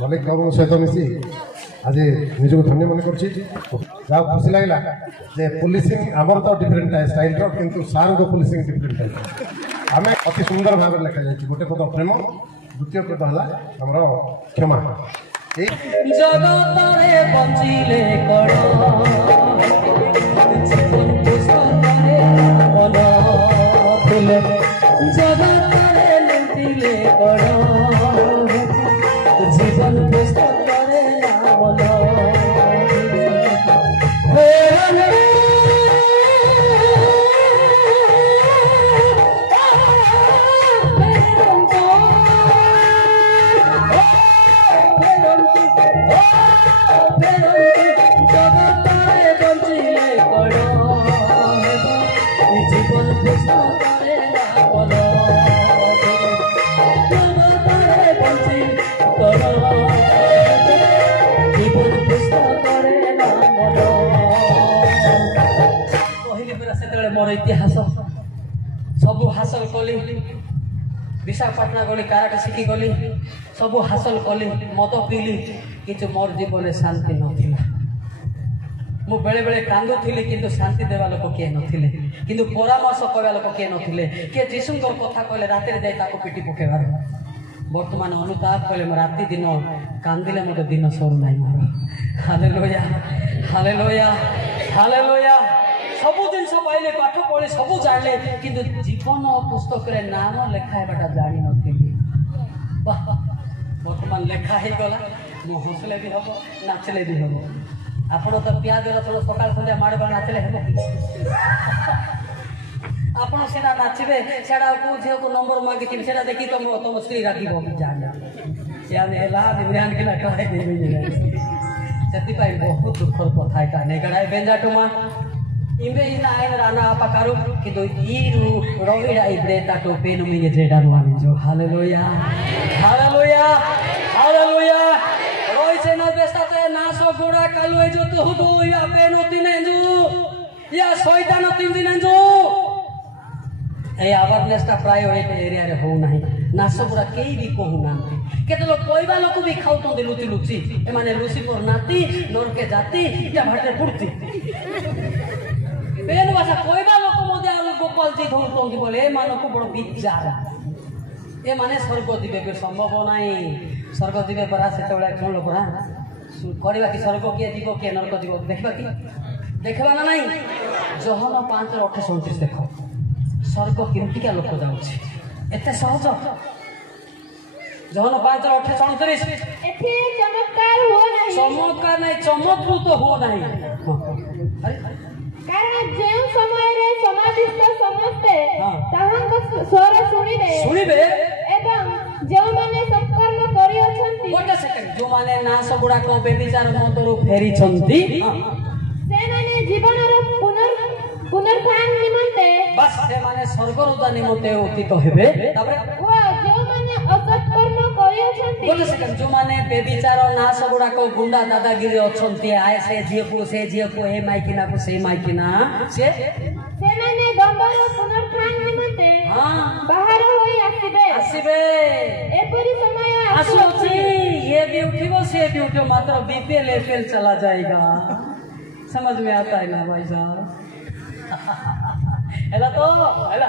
मलिक बाबू सहित मिसी आज निजक धन्य मन कर खुशी लगे जे पुलिसिंग आमर तो डिफरेंट है स्टाइल किंतु सार को पुलिसिंग डिफरेंट है आम अति सुंदर भाव में लिखा जाए गोटे पद प्रेम द्वितीय पद है आमर क्षमा जीवन पुस्तक करे ना बोलो मोर इतिहास सबू हासिल कली विशाखापाटना गली काराटे शिखी गली सबू हासिल कली मद पीली कि मोर जीवन शांति नाला मु बेले बेले कांदुली कि शांति देवा लोक किए नथिले किंतु परामर्श कहवा लोक किए नथिले किए जीशुंकर कथा कहले राति जाई पिटी पकेबार बर्तमान अनुताप कहले मो राति दिन कांदिले मोटे दिन सरू ना हालेलुया हालेलुया हालेलुया सबू जिन पाइले पाठ पढ़े सबू जानले किंतु जीवन पुस्तक रे नाम लेखाइबाटा जानी नथिली बर्तमान लेखा हो गला मु हसले भी हम नाचले भी हम आपण तो प्याज रसुण सकाल संध्या माड़बा नाचले हम आपण सेना नाचबे सेडा को झियो को नंबर मांगी थी सेडा देखी तुम तुम स्त्री राखीबो जान याने एला दिव्यान के ना कहै देबे सेति पाई बहुत दुखर कथा एटा नेगड़ाय बेंजाटुमा इम्बे इन आइन राना अपकारू किंतु ईरू रोहिड़ा इब्रे ताटो पेनु मिगे जेडानु आने जो हालेलुया हालेलुया हालेलुया रोई से न बेस्ताते नासो गोड़ा कालुए जो तो हो या पेनु तिनेंजु या शैतान तिनेंजु ए अवेयरनेस ता प्राय एरिया रे हो नाही नासो गोड़ा केई भी कहू ना केते लोग कोइबा लोक भी खाउ तो लुचि लुचि ए माने लुसिफर नाती नरके जाति या भाटे फुर्ती बेन भाषा कोइबा लोक मध्य आलो गोपाल जी धरतोंगी बोले ए मानो को बड़ विचार ए माने स्वर्ग दिबे के संभव नाही स्वर्ग दिबे परा सेतबेला कोन लोक ना करबा कि स्वर्ग के दिबो के नरक दिबो देखबा ना नहीं जहन 5:28 देखो स्वर्ग केमती का लोक जाउछि एते सहज जहन 5:28 एथे चमत्कार हो नहीं चमत्कार नहीं चमत्कृत हो नहीं कारण जेउ समय रे समाधिस्थ समस्ते ताहांक स्वर सुनिबे एवं जेउ माने सत्कर्म करि अछंती गोटे सेकंड जो माने नाश गुडा को बेविचार मतरु फेरी छंती से माने जीवन रो पुनर्धान निमंते बस से माने स्वर्गरोदा निमंते उदित हेबे तबरे वो जेउ माने असत्कर्म करि अछंती गोटे सेकंड जो माने बेविचार नाश गुडा को गुंडा दादागिरी अछंती आए से जिए को ए माइकिना को से माइकिना से माने दंडर पुनर्धान निमंते बाहर होई आसीबे एपरी समय आसुची ये भी उठिबो से भी उठो मात्र बीपीएल एफएल चला जाएगा समझ में आता है ना भाई साहब एला तो एला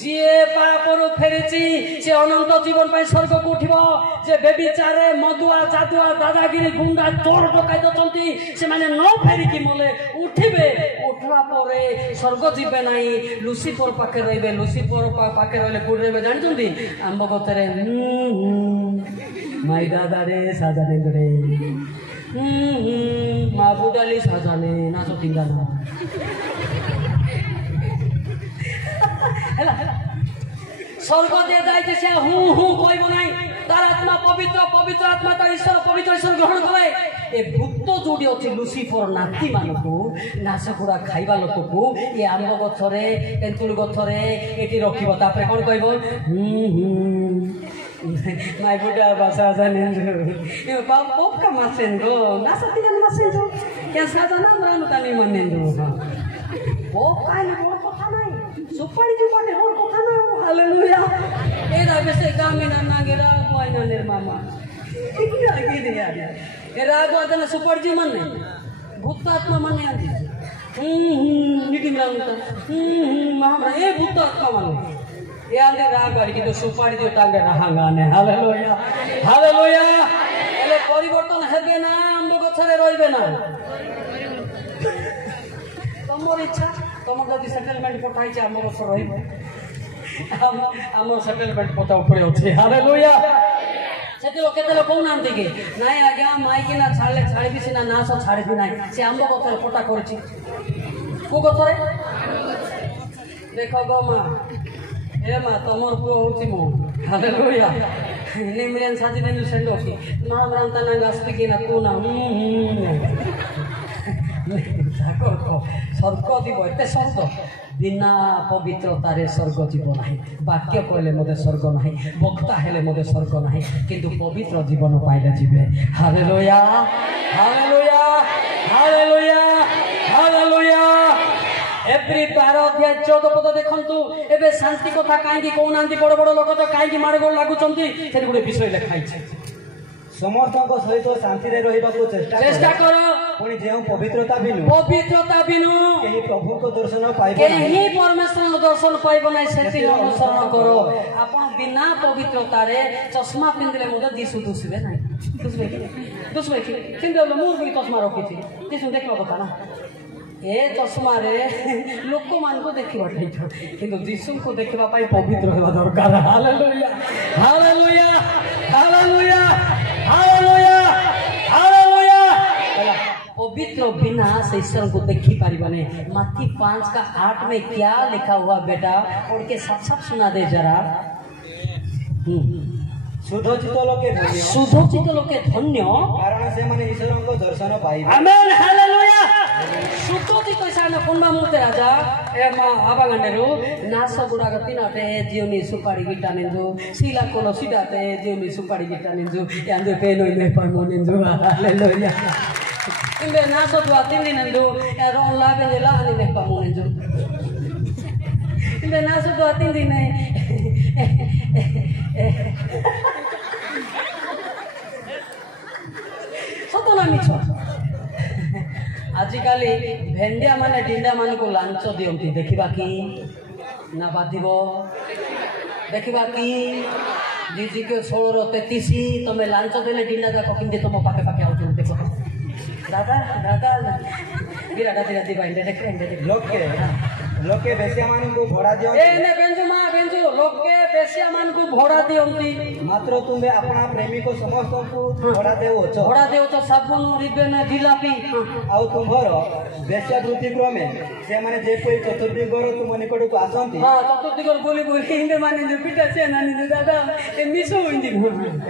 जिए पापरु फेरिची से अनंत जीवन पाई स्वर्ग को उठिबो जे बेबिचारे मदुआ जादुआ दादागिरी गुंडा चोर डकायत चंती से माने न फेरि की मोले उठिबे उठला परे स्वर्ग जीवे नाही लुसिफर पाके रहबे लुसिफर पाके रहले कोड रहबे जानि चंती आंब गतरे माई दादा रे साजाने रे मा बुडाली साजाने ना सो तिंगाना स्वर्ग दे जाइते से हूँ कहब ना तार आत्मा पवित्र पवित्र आत्मा तार ईश्वर पवित्र ईश्वर ग्रहण करे ए भूत जोड़ी अच्छे लुसिफर नाती मानक नाश गुड़ा खाइबा लोक को ये आंब गछरे तेंतुल गछरे एटी रखिबो तापरे कोन कहबो माय बुडा भाषा जाने ए पप का मासेंदो ना सती जन मासेंदो क्या साजना मरानु तानी मनेंदो पप काले बोल कथा नाही सुपारी जो कोने बोल कथा ना हालेलुया ए राबे से गामे ना नागेरा कोई ना निर्मामा ଏ ରାଗ ଆଦନ ସୁପରଜି ମାନେ ଭୂତ ଆତ୍ମା ମାନେ ଆଜି ମିଟିଂ ଲାଗୁତା ମାମରା ଏ ଭୂତ ଆତ୍ମା ମାନେ ଏ ଆଲେ ରାଗ ଆଡି କିନ୍ତୁ ସୁପାରି ଦିଅ ତାଙ୍କେ ରାହାଙ୍ଗାନେ ହାଲେଲୁୟା ହାଲେଲୁୟା ହେଲେ ପରିବର୍ତ୍ତନ ହେବେ ନା ଆମ୍ବ ଗଛରେ ରହିବେ ନା ତମର ଇଚ୍ଛା ତମର ଯଦି ସେଟଲମେଣ୍ଟ ପଠାଇছে ଆମ ଗଛ ରହିବ ଆମର ସେଟଲମେଣ୍ଟ ପଟା ଉପରେ ଅଛି ହାଲେଲୁୟା ସେଠି କେତେ ଲୋକ କହୁନାହାନ୍ତି କି ନାଇଁ ଆଜ୍ଞା ମାଇକି ନା ଛାଡ଼ିଲେ ଛାଡ଼ିବି ସିନା ନାଶ ଛାଡ଼ିବି ନାହିଁ ସେ ଆମ୍ବ ଗଛରେ ପଟା କରୁଛି କୋଉ ଗଛରେ ଦେଖ ଗୋ ମା ଏ ମା ତମର ପୁଅ ହଉଛି ମୁଁ ହାଲେଲୁୟା ନିମିରେନ୍ ସାଜିନେନି ସେଣ୍ଡ ଅଛି ମହାଭ୍ରାନ୍ତା ନାଙ୍ଗ ଆସିକି ନା ତୁ ନା ସ୍ୱର୍ଗ ଯିବ ଏତେ ଶବ୍ଦ ବିନା ପବିତ୍ରତାରେ ସ୍ୱର୍ଗ ଯିବ ନାହିଁ ବାକ୍ୟ କହିଲେ ମୋତେ ସ୍ୱର୍ଗ ନାହିଁ ବକ୍ତା ହେଲେ ମୋତେ ସ୍ୱର୍ଗ ନାହିଁ କିନ୍ତୁ ପବିତ୍ର ଜୀବନ ପାଇଲେ ଯିବେ hallelujah hallelujah hallelujah hallelujah April 12 ଅଧ୍ୟାୟ 14 ପଦ ଦେଖନ୍ତୁ ଏବେ ଶାନ୍ତି କଥା କାହିଁକି କହୁନାହାନ୍ତି ବଡ଼ ବଡ଼ ଲୋକ ତ କାହିଁକି ମାଡ଼ଗୋଳ ଲାଗୁଛନ୍ତି ସେଠି ଗୋଟେ ବିଷୟ ଲେଖା ହେଇଛି ସମସ୍ତଙ୍କ ସହିତ ଶାନ୍ତିରେ ରହିବାକୁ ଚେଷ୍ଟା କର ପୁଣି ଯେଉଁ ପବିତ୍ରତା ବିନୁ କେହି ପ୍ରଭୁଙ୍କ ଦର୍ଶନ ପାଇବ କେହି ପରମେଶ୍ୱରଙ୍କ ଦର୍ଶନ ପାଇବ ନାହିଁ ସେଠି ଅନୁସରଣ କର ଆପଣ ବିନା ପବିତ୍ରତାରେ ଚଷମା ପିନ୍ଧିଲେ ମଧ୍ୟ ଦିଶୁ ଦୁଷିବେ ନାହିଁ ଦୁଷିବେ କି କିନ୍ତୁ ମୁଁ ବି ଚଷମା ରଖିଛି ଦିଶୁ ଦେଖିବା କଥା ନା ଏ ଚଷମାରେ ଲୋକମାନଙ୍କୁ ଦେଖିବା ଠିକ କିନ୍ତୁ ଯୀଶୁଙ୍କୁ ଦେଖିବା ପାଇଁ ପବିତ୍ର ହେବା ଦରକାର hallelujah hallelujah hallelujah hallelujah hallelujah पवित्र बिना से ईश्वर को देखी पारिबा नहीं मत्ती 5:8 में क्या लिखा हुआ बेटा और के साथ साथ सुना दे जरा शुद्धचित लोके धन्य कारण से माने ईश्वर को दर्शन पाइबे आमेन हालेलुया शुद्धचित साना पुन्ना मुते राजा ए मा आबागंडेरु नास गुडाग तिनाटे जीवनी सुपारी गिटा निंजु सीला कोलो सिडाते जीवनी सुपारी गिटा निंजु यांदे पेनो इमे पनो निंजु हालेलुया इंबे नास दुआ तिन निंजु या रोन लाबे ला अनि ने पमो निंजु इंबे नास दुआ तिन दिन सतना मिछ आजिकाली भेंडिया माने डिंडा मान को लांच दियंती देखिबा कि ना बाधिब देखिबा कि दीदी के 16:33 तमे लांच देले डिंडा देखो किंदे तुम पाके पाके आउछ देखो दादा दादा बिराडा दिरादी बाइंडे देखे लोके बेसिया मान को भोड़ा दियो ए ने बेंजु मा बेंजु लोके बेसिया मान को भोड़ा दियंती मात्र तुमे अपना प्रेमी को समस्त को भोड़ा देउछ साबुन रिबन जिलापी आउ तुम्हर बेसिया वृत्ति क्रमे से माने जे कोई चतुर्थी घर तुम निकट को आसंती हां चतुर्थी घर बोली बोली इंदे माने जे पिटा से नानी दादा ए मिसो इंदी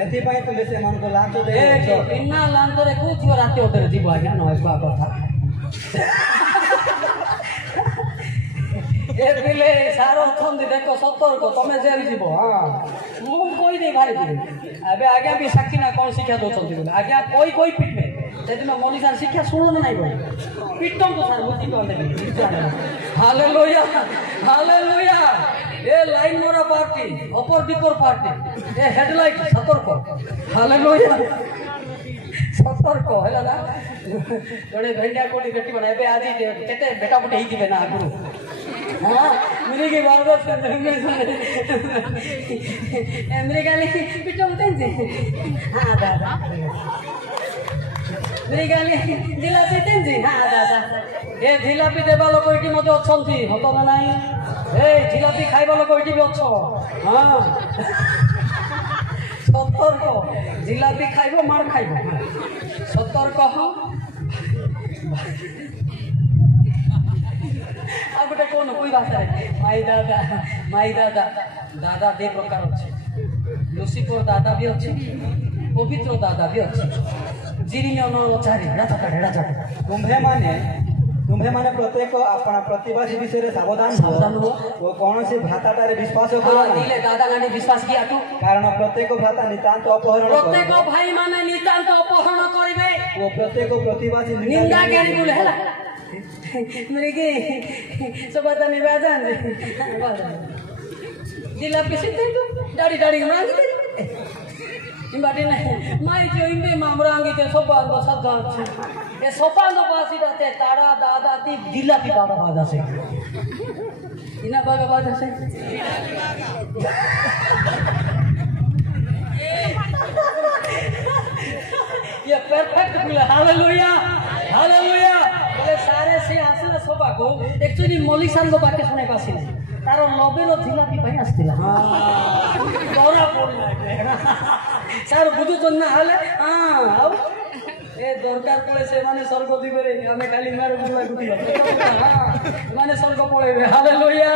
एथि पई तुमे से मान को लांच दे बिना लांच रे को थियो राति ओदरे जीव आज्ञा न होबा कथा ए पिले सारो थंदी देखो सतर्क तमे जेल जीव हां मु कोई नहीं भारी दिबे अबे आज्ञा भी साक्षी ना कोन शिक्षा दोचंती बोले आज्ञा कोई पिटबे सेदिन मनीषा शिक्षा सुनो नहीं बोले पिटम तो सर बुद्धि तो देबे हालेलुया हालेलुया ए लाइन मोरा पार्टी अपर डिपर पार्टी ए हेडलाइट सतर्क हालेलुया सतर्क हैला ना जड़े भेंडिया कोटी बेटी बना एबे आजी केते बेटा पुटे ही दिबे ना गुरु हां मेरे के बारबार से मेरे गाली पिटम तेंजे हां दादा मेरे गाली जिलापी तेंजे हां दादा ए जिलापी देबा लोक एटी मते अछंती हतो ना नाही ए जिलापी खाइबा लोक एटी भी अछो हां सतर्क जिलापी खाइबो मार खाइबो सतर्क हो आ गोटे कोन कोई भाषा रे माई दादा दादा दे प्रकार अछि लुसीफर दादा भी अछि पवित्र दादा भी अछि जिरिमेन लचारी राता ढेड़ा तुम्हें माने प्रत्येक अपना प्रतिवासी विषय सावधान हो वो कौन सी भ्राताटारे विश्वास करो दिले दादा गाने विश्वास किया तो कारण प्रत्येक भ्राता नितांत अपहरण प्रत्येक भाई माने नितांत अपहरण करिवे वो प्रत्येक प्रतिवासी निंदा करी बोले हला मेरे के सबता निवाजन जिला पिसिते तो दाढ़ी मांगी Imbatin mai jo imbe mamrangi te sopan do sadda e sopan do pasida te tara dada ti dilati baga baja se ina baga baja se ये परफेक्ट बोला हालेलुया हालेलुया बोले सारे से आसला सोबा को एक्चुअली मलिसान को बाके सुने पासी नहीं तारो लबे रो जिलापी भाई आस्तिला हां गौरा बोलना सार बुदु जन्ना हाले हां आउ ए दरकार पड़े से माने स्वर्ग दिबे रे हमें खाली मारो गुला गुटी हां माने स्वर्ग पळेबे हालेलुया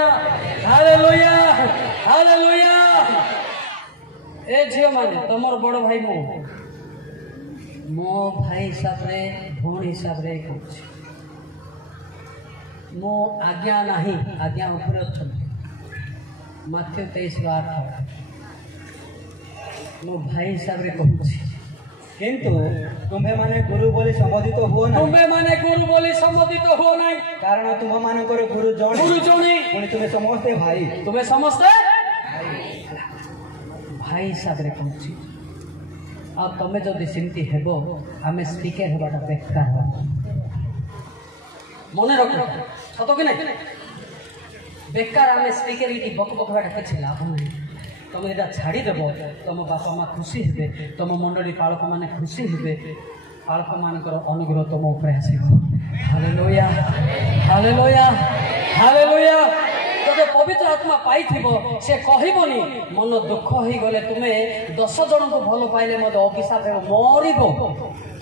हालेलुया हालेलुया ए झियो माने तमर बड़ भाई मो भाई हिसाब रे भौण हिसाब रे कहूँ मो आज्ञा नहीं आज्ञा ऊपर अच्छा मत्थ्यू 23:8 मो भाई हिसाब रे कहूँ किंतु तुम्हें माने गुरु बोली संबोधित हो ना तुम्हें माने गुरु बोली संबोधित हो नहीं कारण तुम मानकर गुरु जणे पुणी तुम्हें समस्ते भाई तुम्हें समस्ते भाई हिसाब रे कहूँ आ तमें जदि सेमती हेबो आमे स्पीकर हेबाटा बेकार मने रख सतो कि नहीं बेकार आमे स्पीकर इटी बक बक हेबाटा किछि लाभ नहीं तमे एटा छाड़ी देबो तम बापा मां खुशी हेबे तम मंडली पालक माने खुशी हेबे पालक मानकर अनुग्रह तम ऊपर आसीबो हालेलुया हालेलुया हालेलुया जब पवित्र आत्मा पाई से कहबनी मन दुख हो गले तुम्हें 10 जन को भल पाइले मत अभिशाप मरब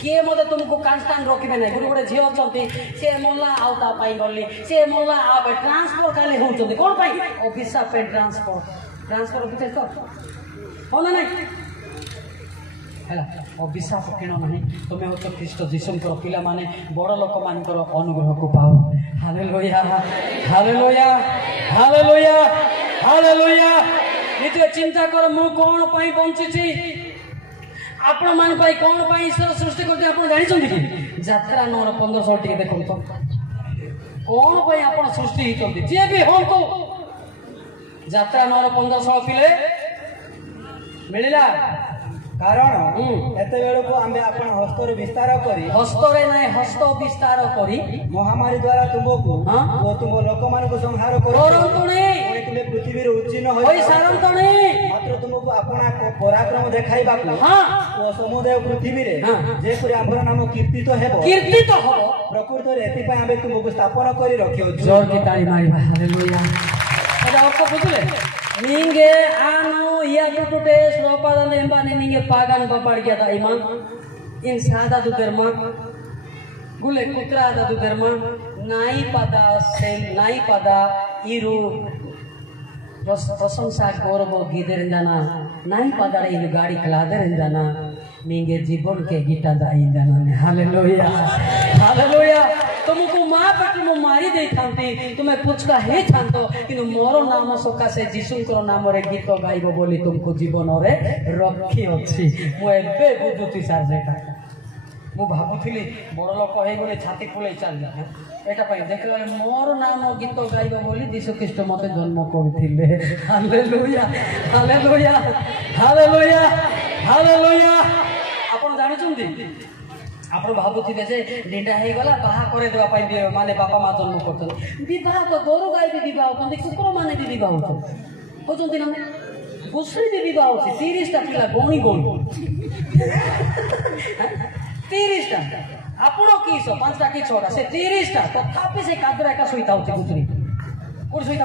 किए मत तुमको कांस्टान रखिबे ना गुरु गोटे झी अच्छा सी मल्ला आउता गली सी मल्ला आ ट्रांसफर खाली होती कौन पाई अभिशाप ट्रांसफर ट्रांसफर बुझे तो हो ना नहीं है अभिशाप किण ना तुम्हें हो ख्रीष्ट जीशुंकर पिला माने बड़ लोक मानकर अनुग्रह को पाओ हालेलुया हालेलुया हालेलुया हालेलुया निजे चिंता कर मु कोन पाई बंचिछि आपण मान पाई कोन पाई ईश्वर सृष्टि करते आपण जानि छथि कि यात्रा 9:15 टिके देखो तो कोन पाई आपण सृष्टि ही छथि जे भी हो तो यात्रा 9:15 पिले मिलिला कारण एते बेल को आमे आपण हस्तर विस्तार करी हस्तरे नाही हस्त विस्तार करी महामारी द्वारा तुमको वो तुम लोक मान को संहार करो करंतुनी तुम पृथ्वी रे उच्चीन होई सारंतुनी मात्र तुमको अपना पराक्रम देखाइबा को हां वो समुदाय पृथ्वी रे जे पुरे आंबर नाम कीर्तित हेबो प्रकृत रे एति पय आमे तुमको स्थापन करी रखियो जोर की ताली मारिबा हालेलुया अरे आपको बुझले निंगे आनो या टुटे श्लोपादन एंबाने निंगे पागन बपड़ गया था ईमान इन सादा दु धर्म गुले कुत्रा दा दु धर्म नाई पदा इरु प्रशंसा गौरव गीदरिंदाना नाई पदा इरु गाड़ी कलादरिंदाना निंगे जीवन के गीता दाइंदाना हालेलुया हालेलुया तुमको माँ पेट मु मारी दे थांती तुम्हें पुचका हे थांतो किनु मोर नाम सकाशे जीशुंकर नाम रे गीत गाइबो बोली तुमको जीवन रे रखी अछि मु एबे बुझुती सार जेटा मु भाबुथिली बड़ लोक हे गले छाती फुले चल जा एटा पई देखले मोर नाम गीत गाइबो बोली यीशु ख्रीष्ट मते जन्म करथिले हालेलुया हालेलुया हालेलुया हालेलुया आपण जानि छुंती आप भावुवे जे ढिंडा हो गला बाहा करे देवा माने बापा माँ जन्म कर बह तो गोरु गाई भी बह कुकुर मैंने भी बह होती ना घुसरी भी बह हो 30टा पिला गणी गणी 30टा आपण कि 5टा कि 6टा से 30टा तथापि से कादरा एका शुई था घुसरी कौन शुई था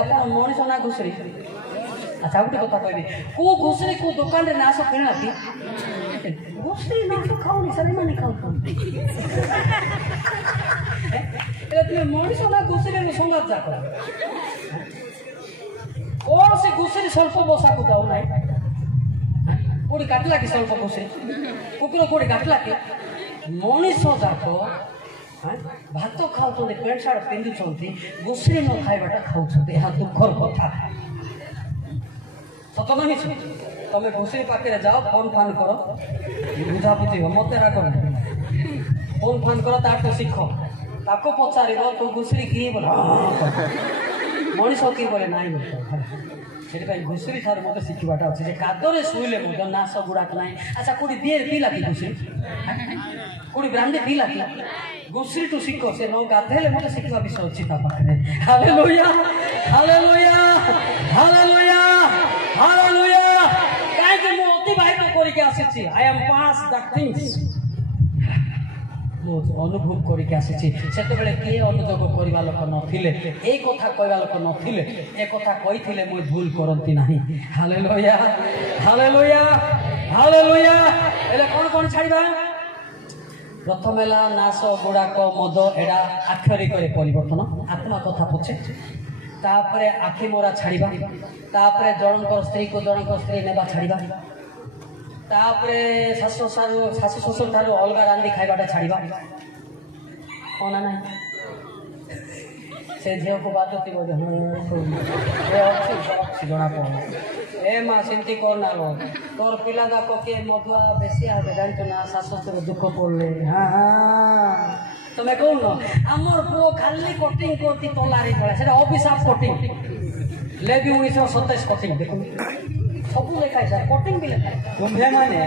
आप मनीष ना घुसरी अच्छा गोटे कथा कहबी को घुसरी को दुकान रे नाश किणा कि घुसरी नाश खाऊनी सर माने खाऊ तुम मनीष ना घुसरी संगात जाक कौन से घुसरी स्वल्प बसा को जाऊ ना कोड़ी काटला कि स्वल्प घुसरी कुकुर कोड़ी काटला कि मनीष जाक भात खाऊ पेंट सार्ट पिंधुंट घुसरी न खाइबाटा खाऊ यहाँ दुखर कथा सत नहीं तुम घुसरी पाखे जाओ फोन फान कर बुझा बुझी मत राग फोन फान कर ताको शिख ताको पचार तू घुसरी किए बोले मनीष किए बोले ना से घुषुरी ठार मत शिखवाटा अच्छे कादरे शुले नाश गुड़ाक ना। अच्छा कौटी बियर पीला कि घुषुरी कौटी ब्रांडी पीला कि घुषुरी टू शिख से न गाधेले मत शिखा विषय अच्छी पाखे। हालेलुया हालेलुया हालेलुया हालेलुया कहीं मु अतिबाहित करके आसी। I am pass that things अनुभव करके आसी। से किए अनुयोग करवा लोक नथिले ए कथा कहवा लोक नथिले ए कथा कही मुझे भूल करती नहीं। हालेलुया हालेलुया हालेलुया एले कौन कौन छाड़वा प्रथम है नाश गुड़ाक मद एडा आक्षरिक परिवर्तन आत्मा कथा पछे तापरे आखि मोरा छाड़वा तापरे जनक स्त्री को जनक स्त्री नेबा छाड़वा तापरे शाशु शशुर ठार अलग रांधि खाइबाटा छाड़वा कौन ना से झील को बात होती जना पड़ ए माँ सेमती करना लो तोर पिला जाक किए मधुआ बेसी आगे जानच ना शाशुर दुख पड़े। हाँ हाँ तुम्हें कौन आमर पुओ खाली कटिंग करती तलारी पड़ा से अभिशाप कटिंग लेबी 1927 कटिंग देख सब लेखाई सर कटिंग भी लेखाई तुम्हें माने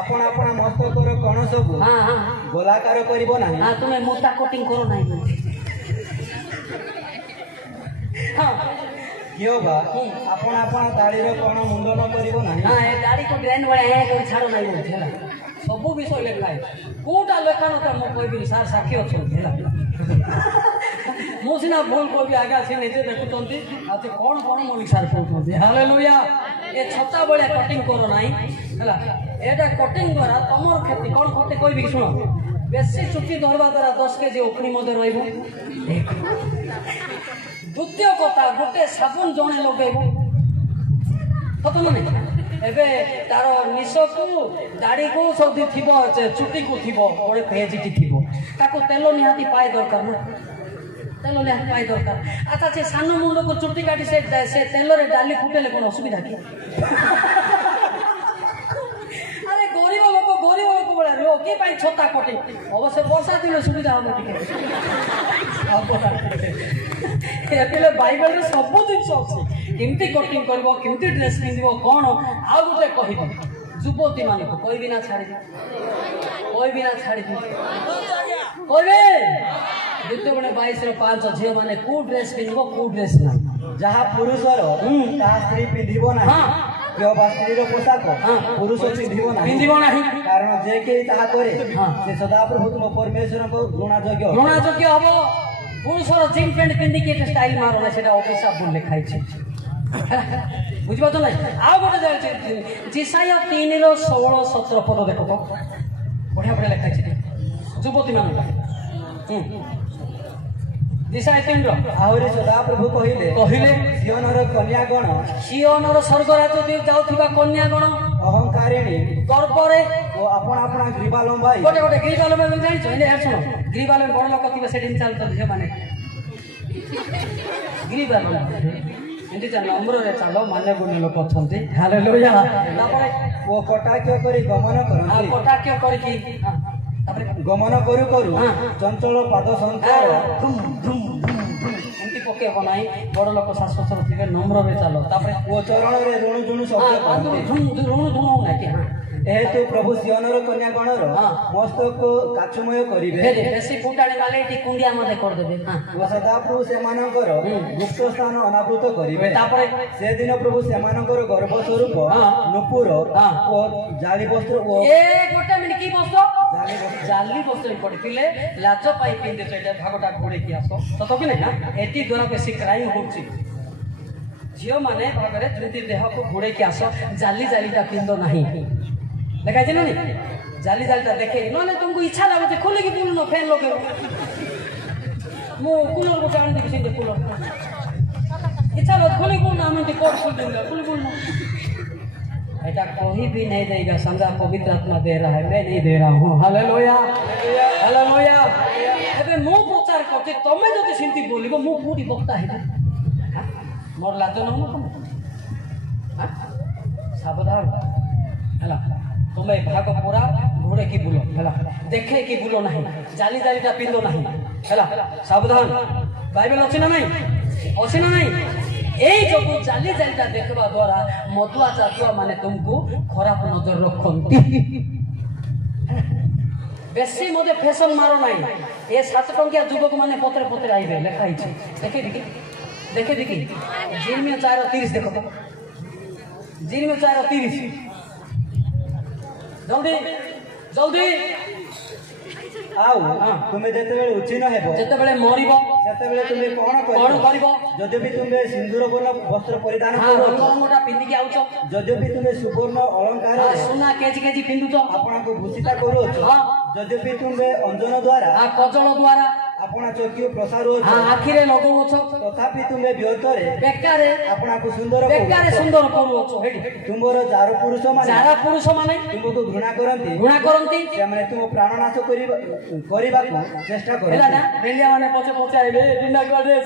आपण आपण मस्तकर कण सब हाँ हाँ गोलाकार करिवो ना। हाँ तुम्हें मोटा कटिंग करो नहीं। हाँ क्यों बा आपण आपण दाढ़ी रो कण मुंडन करिवो ना। हाँ ए दाढ़ी को ड्रेन वाला है कोई छाड़ो नहीं बोलते है सब विषय लेखाई कोटा लेखान तो मो कहबी सार साक्षी अच्छा मु सीना भूल कभी आगे सी निजे देखुंत आज कौन कौन मो सार कहते। हालेलुया ए छता बड़िया कटिंग करो ना एटा कटिंग द्वारा तुम क्षति कौन क्षति कहबी शुण बेसी चुटी धरवा द्वारा 10 केजी ओखणी मध्य रही। द्वितीय कथा गोटे साबुन जड़े लगेब सत ना एबे तार निश को दाढ़ी को सब थी चुटी को थी बड़े भेजिटी थी ताको तेल निहाती पाए दरकार ना तेल निहाती पाए दरकार। अच्छा से सान मुंड को चुटी काटी से तेल रे डाली फुटेले कौन असुविधा कि अरे गरीब लोक बड़ा रो कि छता कटे अवश्य वर्षा दिन सुविधा हम बाइबल रे सब जिन अच्छे केमती कटिंग कर केमती ड्रेस पिंध कौन आउ गोटे कह युवती मान को कोई भी ना छाड़ी कहे द्वितीय गणे 22 झील मैंने कौ ड्रेस पिंध कौ ड्रेस ना जहाँ पुरुषर स्त्री पिंधिबो ना स्त्री पोशाक पुरुष पिंधिबो ना कारण जे के ताहा करे से सदाप्रभु तुम परमेश्वर को ऋणायोग्य हम पुरुषर जीन पैंट पिंधिकी स्टाइल मारो ना से अभिशाप बोल लिखाई बुझिपार ना आ गोटे जिसाया 3:16-17 पद देख तो बढ़िया बढ़िया लिखाई युवती मान जिसाया 3 आहरी सदाप्रभु कहले सियोनर स्वर्गराज जाउथिबा कन्यागण अहंकारिणी गर्भरे आपण आपण ग्रीवा लंबाई गोटे गोटे ग्रीवा लंबाई जानिछ एने सुनो ग्रीवा लंबाई बड़ लोक थिबे सेदिन चलत झे माने ग्रीवा लंबाई एंती नम्र रे चलो माने गुण लोक अछंती। हालेलुया तापरे वो कटाक्ष करी गमन करंती कटाक्ष करी तापरे गमन करू करू चंचल पाद संचार धुम धुम एंती पके बनाई बड़ लोक शाश्वत थिबे नम्र रे चलो तापरे वो चरण रे ऋणु झुणु शब्द करंती ऋणु झुणु ना कि एहेतु प्रभु सियोनर कन्यागणर मस्तक काचुमय करिवे बेसी फुटाणी माले एटी कुंडिया मध्ये कर देबे वो सदाप्रभु सेमानकर गुप्त स्थान अनावृत करिवे तापरे से दिन प्रभु सेमानकर गर्भ स्वरूप नुपुर ओ जाली वस्त्र ओ ए गोटे मिनिट की वस्त्र जाली वस्त्र पड़िले लाज पाई पिंदे सेटा भागटा घोड़े की आसो तो कि नहीं ना एटी द्वारा बेसी क्राइम होछि झियो माने भागरे धृति देह को घोड़े की आसो जाली जालीटा पिंदो नहीं देखा ना जाली जालीटा देखे ना तुमको इच्छा लगे खोले की बुल फैन लगे मु कूलर को जान देबी से कूलर इच्छा लगे खोले को ना मैं कोट खोल दूंगा कूल कूल ऐसा कोई भी नहीं देगा समझा पवित्र आत्मा दे रहा है मैं नहीं दे रहा हूँ। हालेलुया हालेलुया एबे मु प्रचार करते तमे जदि सिंती बोलिबो मु पूरी बक्ता है मोर लाज न तुम सावधान हला तुम्हें भाग पूरा घोड़े की बुलो हला देखे की बुलो नहीं जाली जालीटा पिंदो नहीं हला सावधान बाइबल अच्छे ना नहीं अच्छे ना नहीं এই ଯୋଗୁ ଜାଲି ଜାଲିଟା ଦେଖିବା ଦ୍ୱାରା ମଦୁଆ ଚାଚୁଆ ମାନେ ତୁମକୁ ଖରାପ ନଜର ରଖନ୍ତି। ବେଶୀ ମତେ ଫ୍ୟାସନ ମାର ନାହିଁ। ଏ 7 ଟଙ୍କିଆ ଯୁବକ ମାନେ ପତରେ ପତରେ ଆଇବେ ଲେଖା ହେଇଛି। ଦେଖେ ଦେଖି ଜିନିମିୟ 4:30 ଦେଖ ତ ଜିନିମିୟ 4:30 ଜଲ୍ଦି ଜଲ୍ଦି ଆଉ ତୁମେ ଯେତେବେଳେ ଉଚ୍ଛିନ୍ନ ହେବ ଯେତେବେଳେ ମରିବ ସେତେବେଳେ ତୁମେ କଣ କରିବ ଯଦି ବି ତୁମେ ସିନ୍ଦୁର ବର୍ଣ୍ଣ ବସ୍ତ୍ର ପରିଧାନ ରଙ୍ଗଟା ପିନ୍ଧିକି ଆଉଛ ଯଦି ବି ତୁମେ ସୁବର୍ଣ୍ଣ ଅଳଙ୍କାର ସୁନା କେଜି କେଜି ପିନ୍ଧୁଛ ଆପଣଙ୍କୁ ଭୂଷିତା କରୁଅଛ ଯଦି ବି ତୁମେ ଅଞ୍ଜନ ଦ୍ୱାରା କଜଳ ଦ୍ୱାରା ଆପଣ ଚକ୍ଷୁ ପ୍ରସାରୁଅଛ ଆଖିରେ ଲଗଉଛ ତଥାପି ତୁମେ ବ୍ୟର୍ଥରେ ବେକାରେ ଆପଣଙ୍କୁ ସୁନ୍ଦର କରୁଅଛ। ତୁମର ଯାର ପୁରୁଷ ମାନେ ତୁମକୁ ଘୃଣା କରନ୍ତି ସେମାନେ ତୁମ ପ୍ରାଣନାଶ କରିବାକୁ ଚେଷ୍ଟା କରନ୍ତି। ଭେଣ୍ଡିଆ ମାନେ ପଛେ ପଛେ ଆଇବେ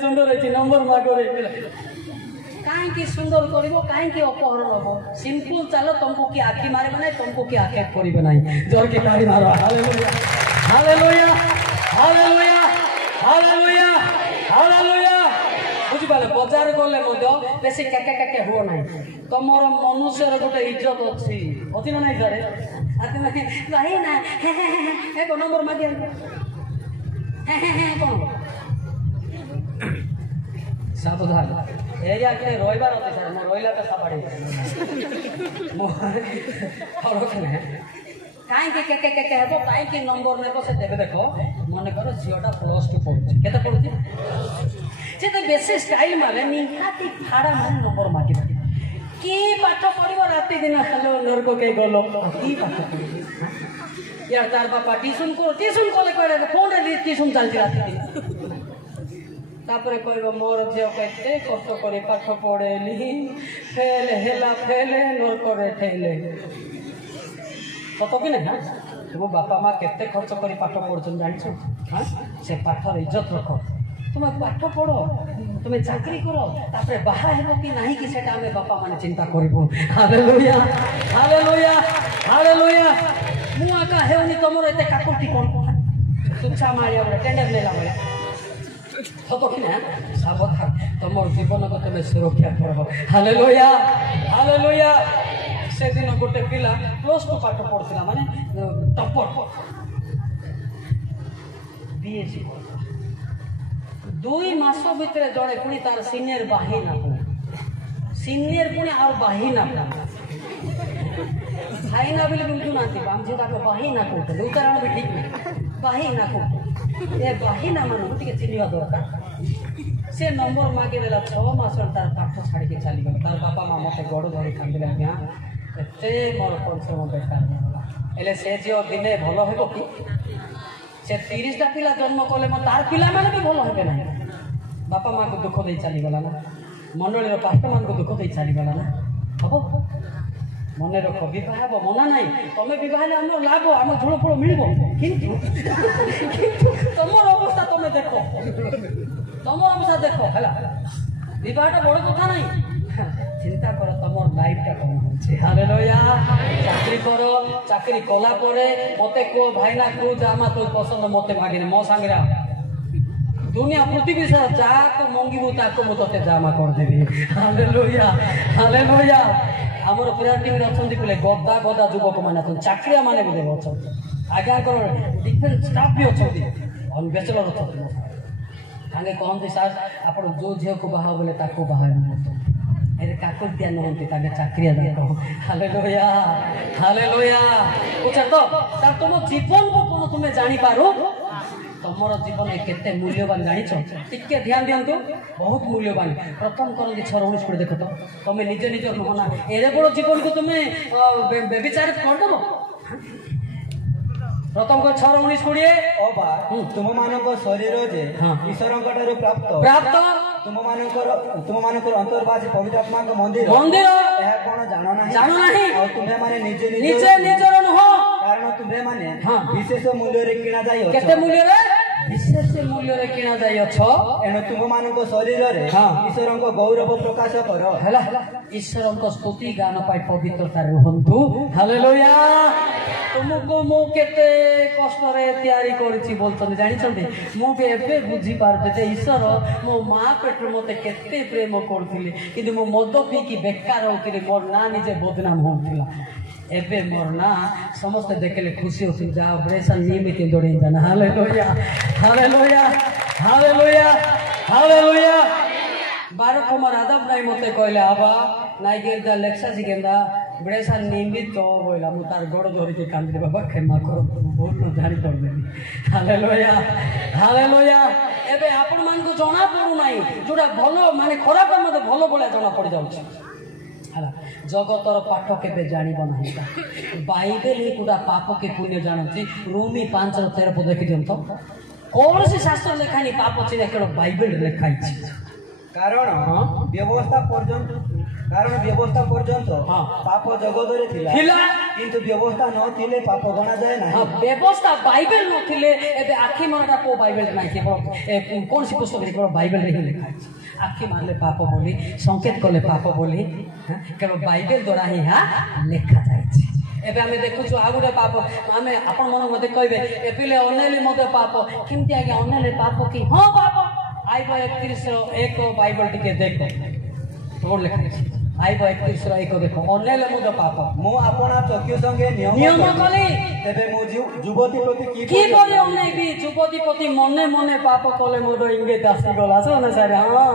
ସୁନ୍ଦର ହେଇଛି ନମ୍ବର ମାଗରେ କାହିଁକି ସୁନ୍ଦର କରିବ କାହିଁକି ଅପହରଣ ହବ ସିମ୍ପଲ ଚାଲ ତମକୁ କି ଆଖି ମାରିବ ନାହିଁ ତମକୁ କି ଆକ୍ଷେପ କରିବେ ନାହିଁ ଜୋରକି ତାଳି ମାର hallelujah hallelujah hallelujah hallelujah hallelujah ବୁଝିପାରିଲେ ବଜାର ଗଲେ ମଧ୍ୟ ବେଶୀ କେକେ ହୁଅ ନାହିଁ ତମର ମନୁଷ୍ୟର ଗୋଟେ ଇଜ୍ଜତ ଅଛି ନା ନାହିଁ ଘରେ ଭାଇ ନା ଏକ ନମ୍ବର ମାଗି କଣ ସାବଧାନ ଏରିଆ କେ ରହିବାର ଅଛି ସାର୍ ମୋ ରହିଲାଟା ସାବାଡ଼ି ଫରକ ନାହିଁ କାହିଁକି କେକେ ହେବ କାହିଁକି ନମ୍ବର ନେବ ସେ ଦେବେ ଦେଖ ମନେକର ଝିଅଟା +2 ପଢୁଛି କେତେ ପଢୁଛି ସେ ତ ବେଶୀ ଷ୍ଟାଇଲ ମାରେ ନିହାତି ଫାଡ଼ା ମାନେ ନମ୍ବର ମାଗିବ କି ପାଠ ପଢିବ ରାତି ଦିନ ହ୍ୟାଲୋ ନର୍କ କେ ଗଲ କି ପାଠ ପଢିବ यार तार बापा ट्यूशन कले कहे फोन ट्यूशन चलती रात दिन तापर कह मोर झील के कष्ट कर पाठ पढ़ेली फेल हेला फेले नरकरे ठेले सत कि ना तुम बापा माँ केते खर्च कर पाठ पढ़ुन जान हाँ से पाठर इज्जत रख तुम पाठ पढ़ तुम्हें चाकरी कर तापर बाहा हेब कि नहीं कि सेटा आमे बापा माने चिंता करिबो हालेलुया हालेलुया हालेलुया मु आका हेउनी तमरो एते काकुटी कोन तुच्छा मारिया बडे टेंडर लेला बडे सत कि ना सावधान तमर जीवन को तुम सुरक्षा करबो हालेलुया हालेलुया से दिन गोटे पिला +2 पाठ पढ़थिला माने टॉपर बीएससी 2 मास भितर जड़े पुणी तार सीनियर बाही ना सीनियर पुणी और बाही ना भाई ना बोले बुझू ना आम झे बाही ना कहते उच्चारण भी ठीक नहीं बाही ना कहते ए बाही ना मान चिन्हवा दरकार से नंबर मागे देला 6 मास तार पाठ छाड़ी के चली गल तार बापा माँ मत गड़ धरी कांदिले आज्ञा एते मोर परिश्रम बेकार हेले से झील दिने भल हे कि से 30टा पिला जन्म कले तार पिला माने भी भल हे ना बापा माँ को दुख दे चली गला ना मंडली पास्टर मान को दुख दे चली गला ना हम मन रख बह मना ना तुम्हें बह आम लाभ आम झोल फल मिल तुम अवस्था तुम देख तुम अवस्था देख है बहटा बड़ कथा ना चिंता कर तुम लाइफटा कौन हालेलुया चाकरी कर चाकरी कला मत कह भाईना कौ जामा तो पसंद मत मागे मो सांगे दुनिया पृथ्वी सारा जाक मंगू ताक मुझे जामा करदेवी हालेलुया हालेलुया आमर प्रेयर टीम अच्छा पे गदा गदा युवक मैंने चाकरिया मैंने भी अच्छा आज्ञा डिफेन्स स्टाफ भी अच्छा बैचलर अच्छा आगे कहते सार आप जो झील को बाहा बोले बाहा काकुटिया नुहति चाकरिया हालेलुया हालेलुया बुझ तो तुम जीवन को कौन तुम्हें जापर तुमर जीवन केते मूल्यवान जानिछ टिके ध्यान दियंतु बहुत मूल्यवान प्रथम करंती 6:19 को देख तो तुम निजे निज नुहना एरे बड़ जीवन को तुम व्यभिचार कर दबो प्रथम को 6:19 कोड़िए अबा तुम मानक शरीर जे ईश्वर प्राप्त प्राप्त तुम मानकर अंतर्वासी पवित्र आत्मा का मंदिर मंदिर यह कौन जानो नहीं और तुम्हें माने निजे निजर नुह कारण तुम्हें माने विशेष मूल्य रे किना जाय केते मूल्य रे विशेष मूल्य रे किना जाय छ एनो तुम मानक शरीर रे ईश्वर को गौरव प्रकाश कर हला ईश्वर को स्तुति गान पाई पवित्रता रहंतु हालेलुया तुमको मु केते कष्टरे तैयारी करछि बोलछन जानिछन मु भी एबे बुझी पारबे जे ईश्वर मो मां पेट मते केते प्रेम करथिले किंतु मो मद पी की बेकार होतिले मोर ना निजे बदनाम होतिला एबे मोर ना समस्त देखले खुशी होति जाओ ब्रेसन निमित दौड़ी जाना हालेलुया हालेलुया हालेलुया हालेलुया बारो कुमार आदब नहीं मते कहले आबा नाइ गेंदा लेक्सा जी गेंदा ब्रेसन निमित तो बोला मु तार गोड़ धरि के कांदे बाबा क्षमा करो बहुत न जानि परबे हालेलुया हालेलुया एबे आपण मान को जणा पडु नाही जोडा भलो माने खराब मते भलो बोला जणा पड़ जाउछ हला जगतर पाठ केबे जानिब नाही बाइबल ही गुडा पाप के पुण्य जानछि रोमी 5:13 पद देखि जंतो कौन से शास्त्र लेखानी पाप छिने केवल बाइबल लेखाई छी कारण व्यवस्था पर्यंत पाप जगतरे थिला किंतु व्यवस्था न थिले पाप गणा जाय ना व्यवस्था बाइबल न थिले एबे आखि मारटा को बाइबल नाही केवल कौन सी पुस्तक केवल बाइबल रे लेखा अछि आखि मारले पाप बोली संकेत करले पाप बोली केवल बाइबल द्वारा ही लेखा जाय छी एबे हमें देखु आ गुटे पाप हमें आपण मन मते कहबे एपिले अनेले मते पाप केमति आगे अनेले पाप की हां पाप आइबो 31:1 बाइबल टिके देखो तोड़ लेखा आइबो 31:1 देखो अनेले मते पाप मो आपना चक्यु संगे नियम कली तेबे मो युवती प्रति की बोले ओने भी युवती प्रति मने मने पाप कले मोदो इंगित आसी गला सने सारे हां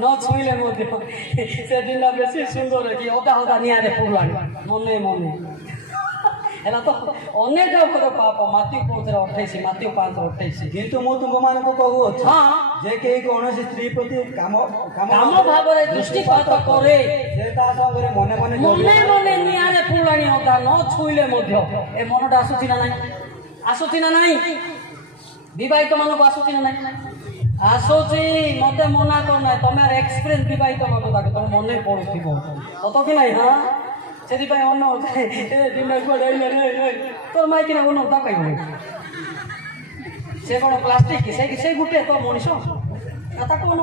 न छुइले मोदो से दिन बेसी सुंदर की ओदा ओदा नियारे पुरलानी मने मने एला तो अनेक कर पाप माती 5:28 माती 5:28 किंतु मो तुम मान को कहू हां जे के कोनोसी स्त्री प्रति काम भाव रे दृष्टिपात करे जे ता संगे मने मने मने नियारे पुरलानी ओदा न छुइले मध्य ए मनटा आसुची ना नहीं विवाहित मानक आसुची ना नहीं आसुची मते मना करना तमे एक्सपीरियंस विवाहित मानक तुम मने पड़ुथिबो तो कि नहीं हां सेदी पाई अन्न ए दिन गुडे तोर माइक ना अन्न ता कइबो से कोन प्लास्टिक की से गुटे तो मनिषो आता कोन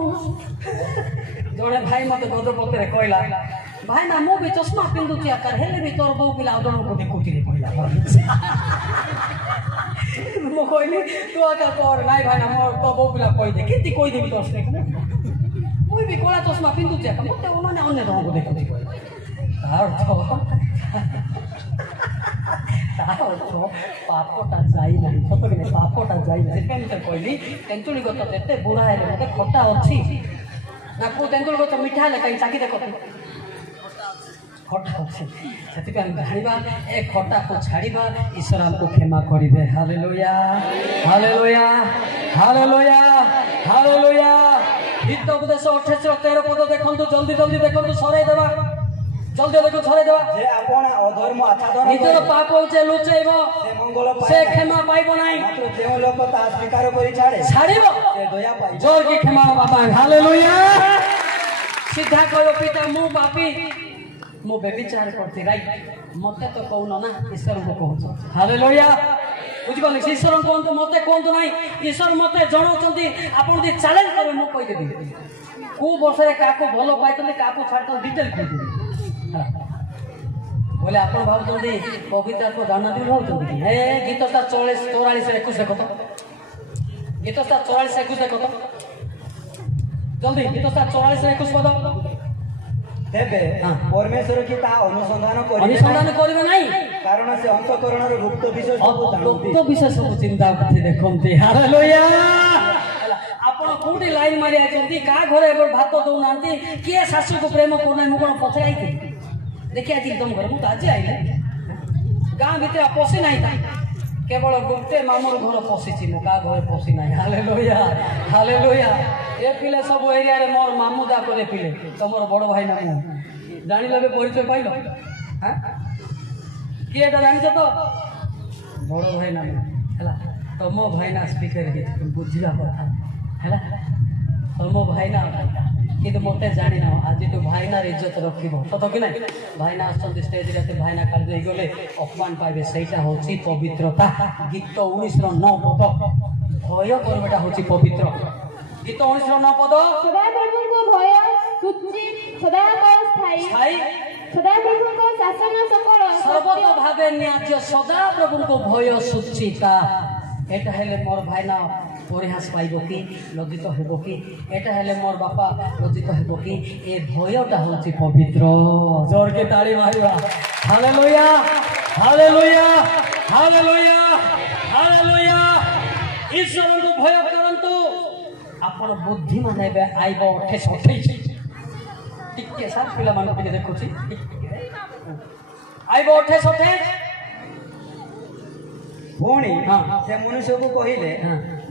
जणे भाई मते गद पकरे कहला भाई ना मु भी चश्मा पिंदुची आकार हेले भी तोर बो पिला अदन को देखुती रे कहला मो कहली तो आका तोर नाइ भाई ना मोर तो बो पिला कहि दे किति कहि देबी तोर से मुई भी कोला चश्मा पिंदुची आका मते ओने अन्य रंग को देखुती पापटा जाई नहीं सतके पापटा जाई नहीं से कहली तेंतुली गत तेते बुढ़ा है मते खट्टा अछि ना को तेंतुली गत मीठा ले कहीं चाकी देखो खट्टा अछि सेति हम जानिबा ए खट्टा को छाड़ीबा ईश्वर हमको क्षमा करिबे हालेलुया हालेलुया हालेलुया हालेलुया हित उपदेश 28:13 पद देखंतु जल्दी जल्दी देखंतु सराई देबा जल्दी देखो छरे देवा जे आपण अधर्म आचरण निजर पाप होचे लुचैबो से मंगल पाइबो से क्षमा पाइबो नाही मात्र जे लोक ता स्वीकार करि छाड़िबो से दया पाइबो जोर की क्षमा बाबा हालेलुया सीधा कहो पिता मु पापी मु व्यभिचार करती राइट मते तो कहू ना ईश्वर को कहू हालेलुया बुझ गले ईश्वर कोन तो मते कोन तो नाही ईश्वर मते जणौचंती आपण दि चैलेंज करे मु कहि देबी को वर्ष रे काको भलो पाइतले काको छाड़तो डिटेल कहि देबी बोले आप भावुँच कविता को दाना भी भावुँच हे गीतटा 44-21 देखो तो गीतटा 44-21 देखो तो जल्दी गीतटा 44-21 पद तेबे परमेश्वर की ता अनुसंधान करिबे नाही कारण से अंतःकरण रो गुप्त विषय सब चिंता करते देखंती हालेलुया आपण कोठी लाइन मारि आछंती का घरे एबो भात दउ नांती के सासू को प्रेम करना मु कोन पछाई थी देखिए आज तुम घर मुझे आज आइले गाँ भीतर पशि ना केवल गोटे मामूर घर पशिची मो का घर पशि ना हालेलुया हालेलुया ए पिले सब एरिया रे मोर मामू दा करे पिले तमर बड़ भाई ना मु जानि लबे परिचय पाइलो हां के एटा जानि तो बड़ भाई ना हला तमो भाई ना स्पीकर हे तुम बुझिला कथा हला तमो भाई ना किंतु मते जानी ना आज तो भाईना इज्जत रखिबो सत कि नहीं भाईना आछन स्टेज रे भाईना काल देई गले अपमान पाइबे सेटा होची पवित्रता गीत 19:9 पद भय करबेटा होची पवित्र गीत 19:9 पद सदा प्रभु को भय तुच्छि सदा को स्थायी ସଦାପ୍ରଭୁଙ୍କ ଶାସନ ସକଳ ସର୍ବତ ଭାବେ ନ୍ୟାଯ୍ୟ ସଦାପ୍ରଭୁଙ୍କ ଭୟ ସୁଚିତା। ଏଟା ହେଲେ ମୋର ଭାଇନା ପରିହାସ ପାଇବ କି ଲଜ୍ଜିତ ହେବ କି? ଏଟା ହେଲେ ମୋର ବାପା ଲଜ୍ଜିତ ହେବ କି? ଏ ଭୟଟା ହେଉଛି ପବିତ୍ର। ଜୋରକେ ତାଳି ମାରିବା। Hallelujah hallelujah hallelujah hallelujah. ଈଶ୍ୱରଙ୍କୁ ଭୟ କରନ୍ତୁ। ଆପଣ ବୁଦ୍ଧିମାନ ଏବେ ଆଇବ 28 ଟିକେ ସାର୍ ପିଲାମାନଙ୍କୁ ଟିକେ ଦେଖୁଛି ଆଇବ 28 ପୁଣି ସେ ମନୁଷ୍ୟକୁ କହିଲେ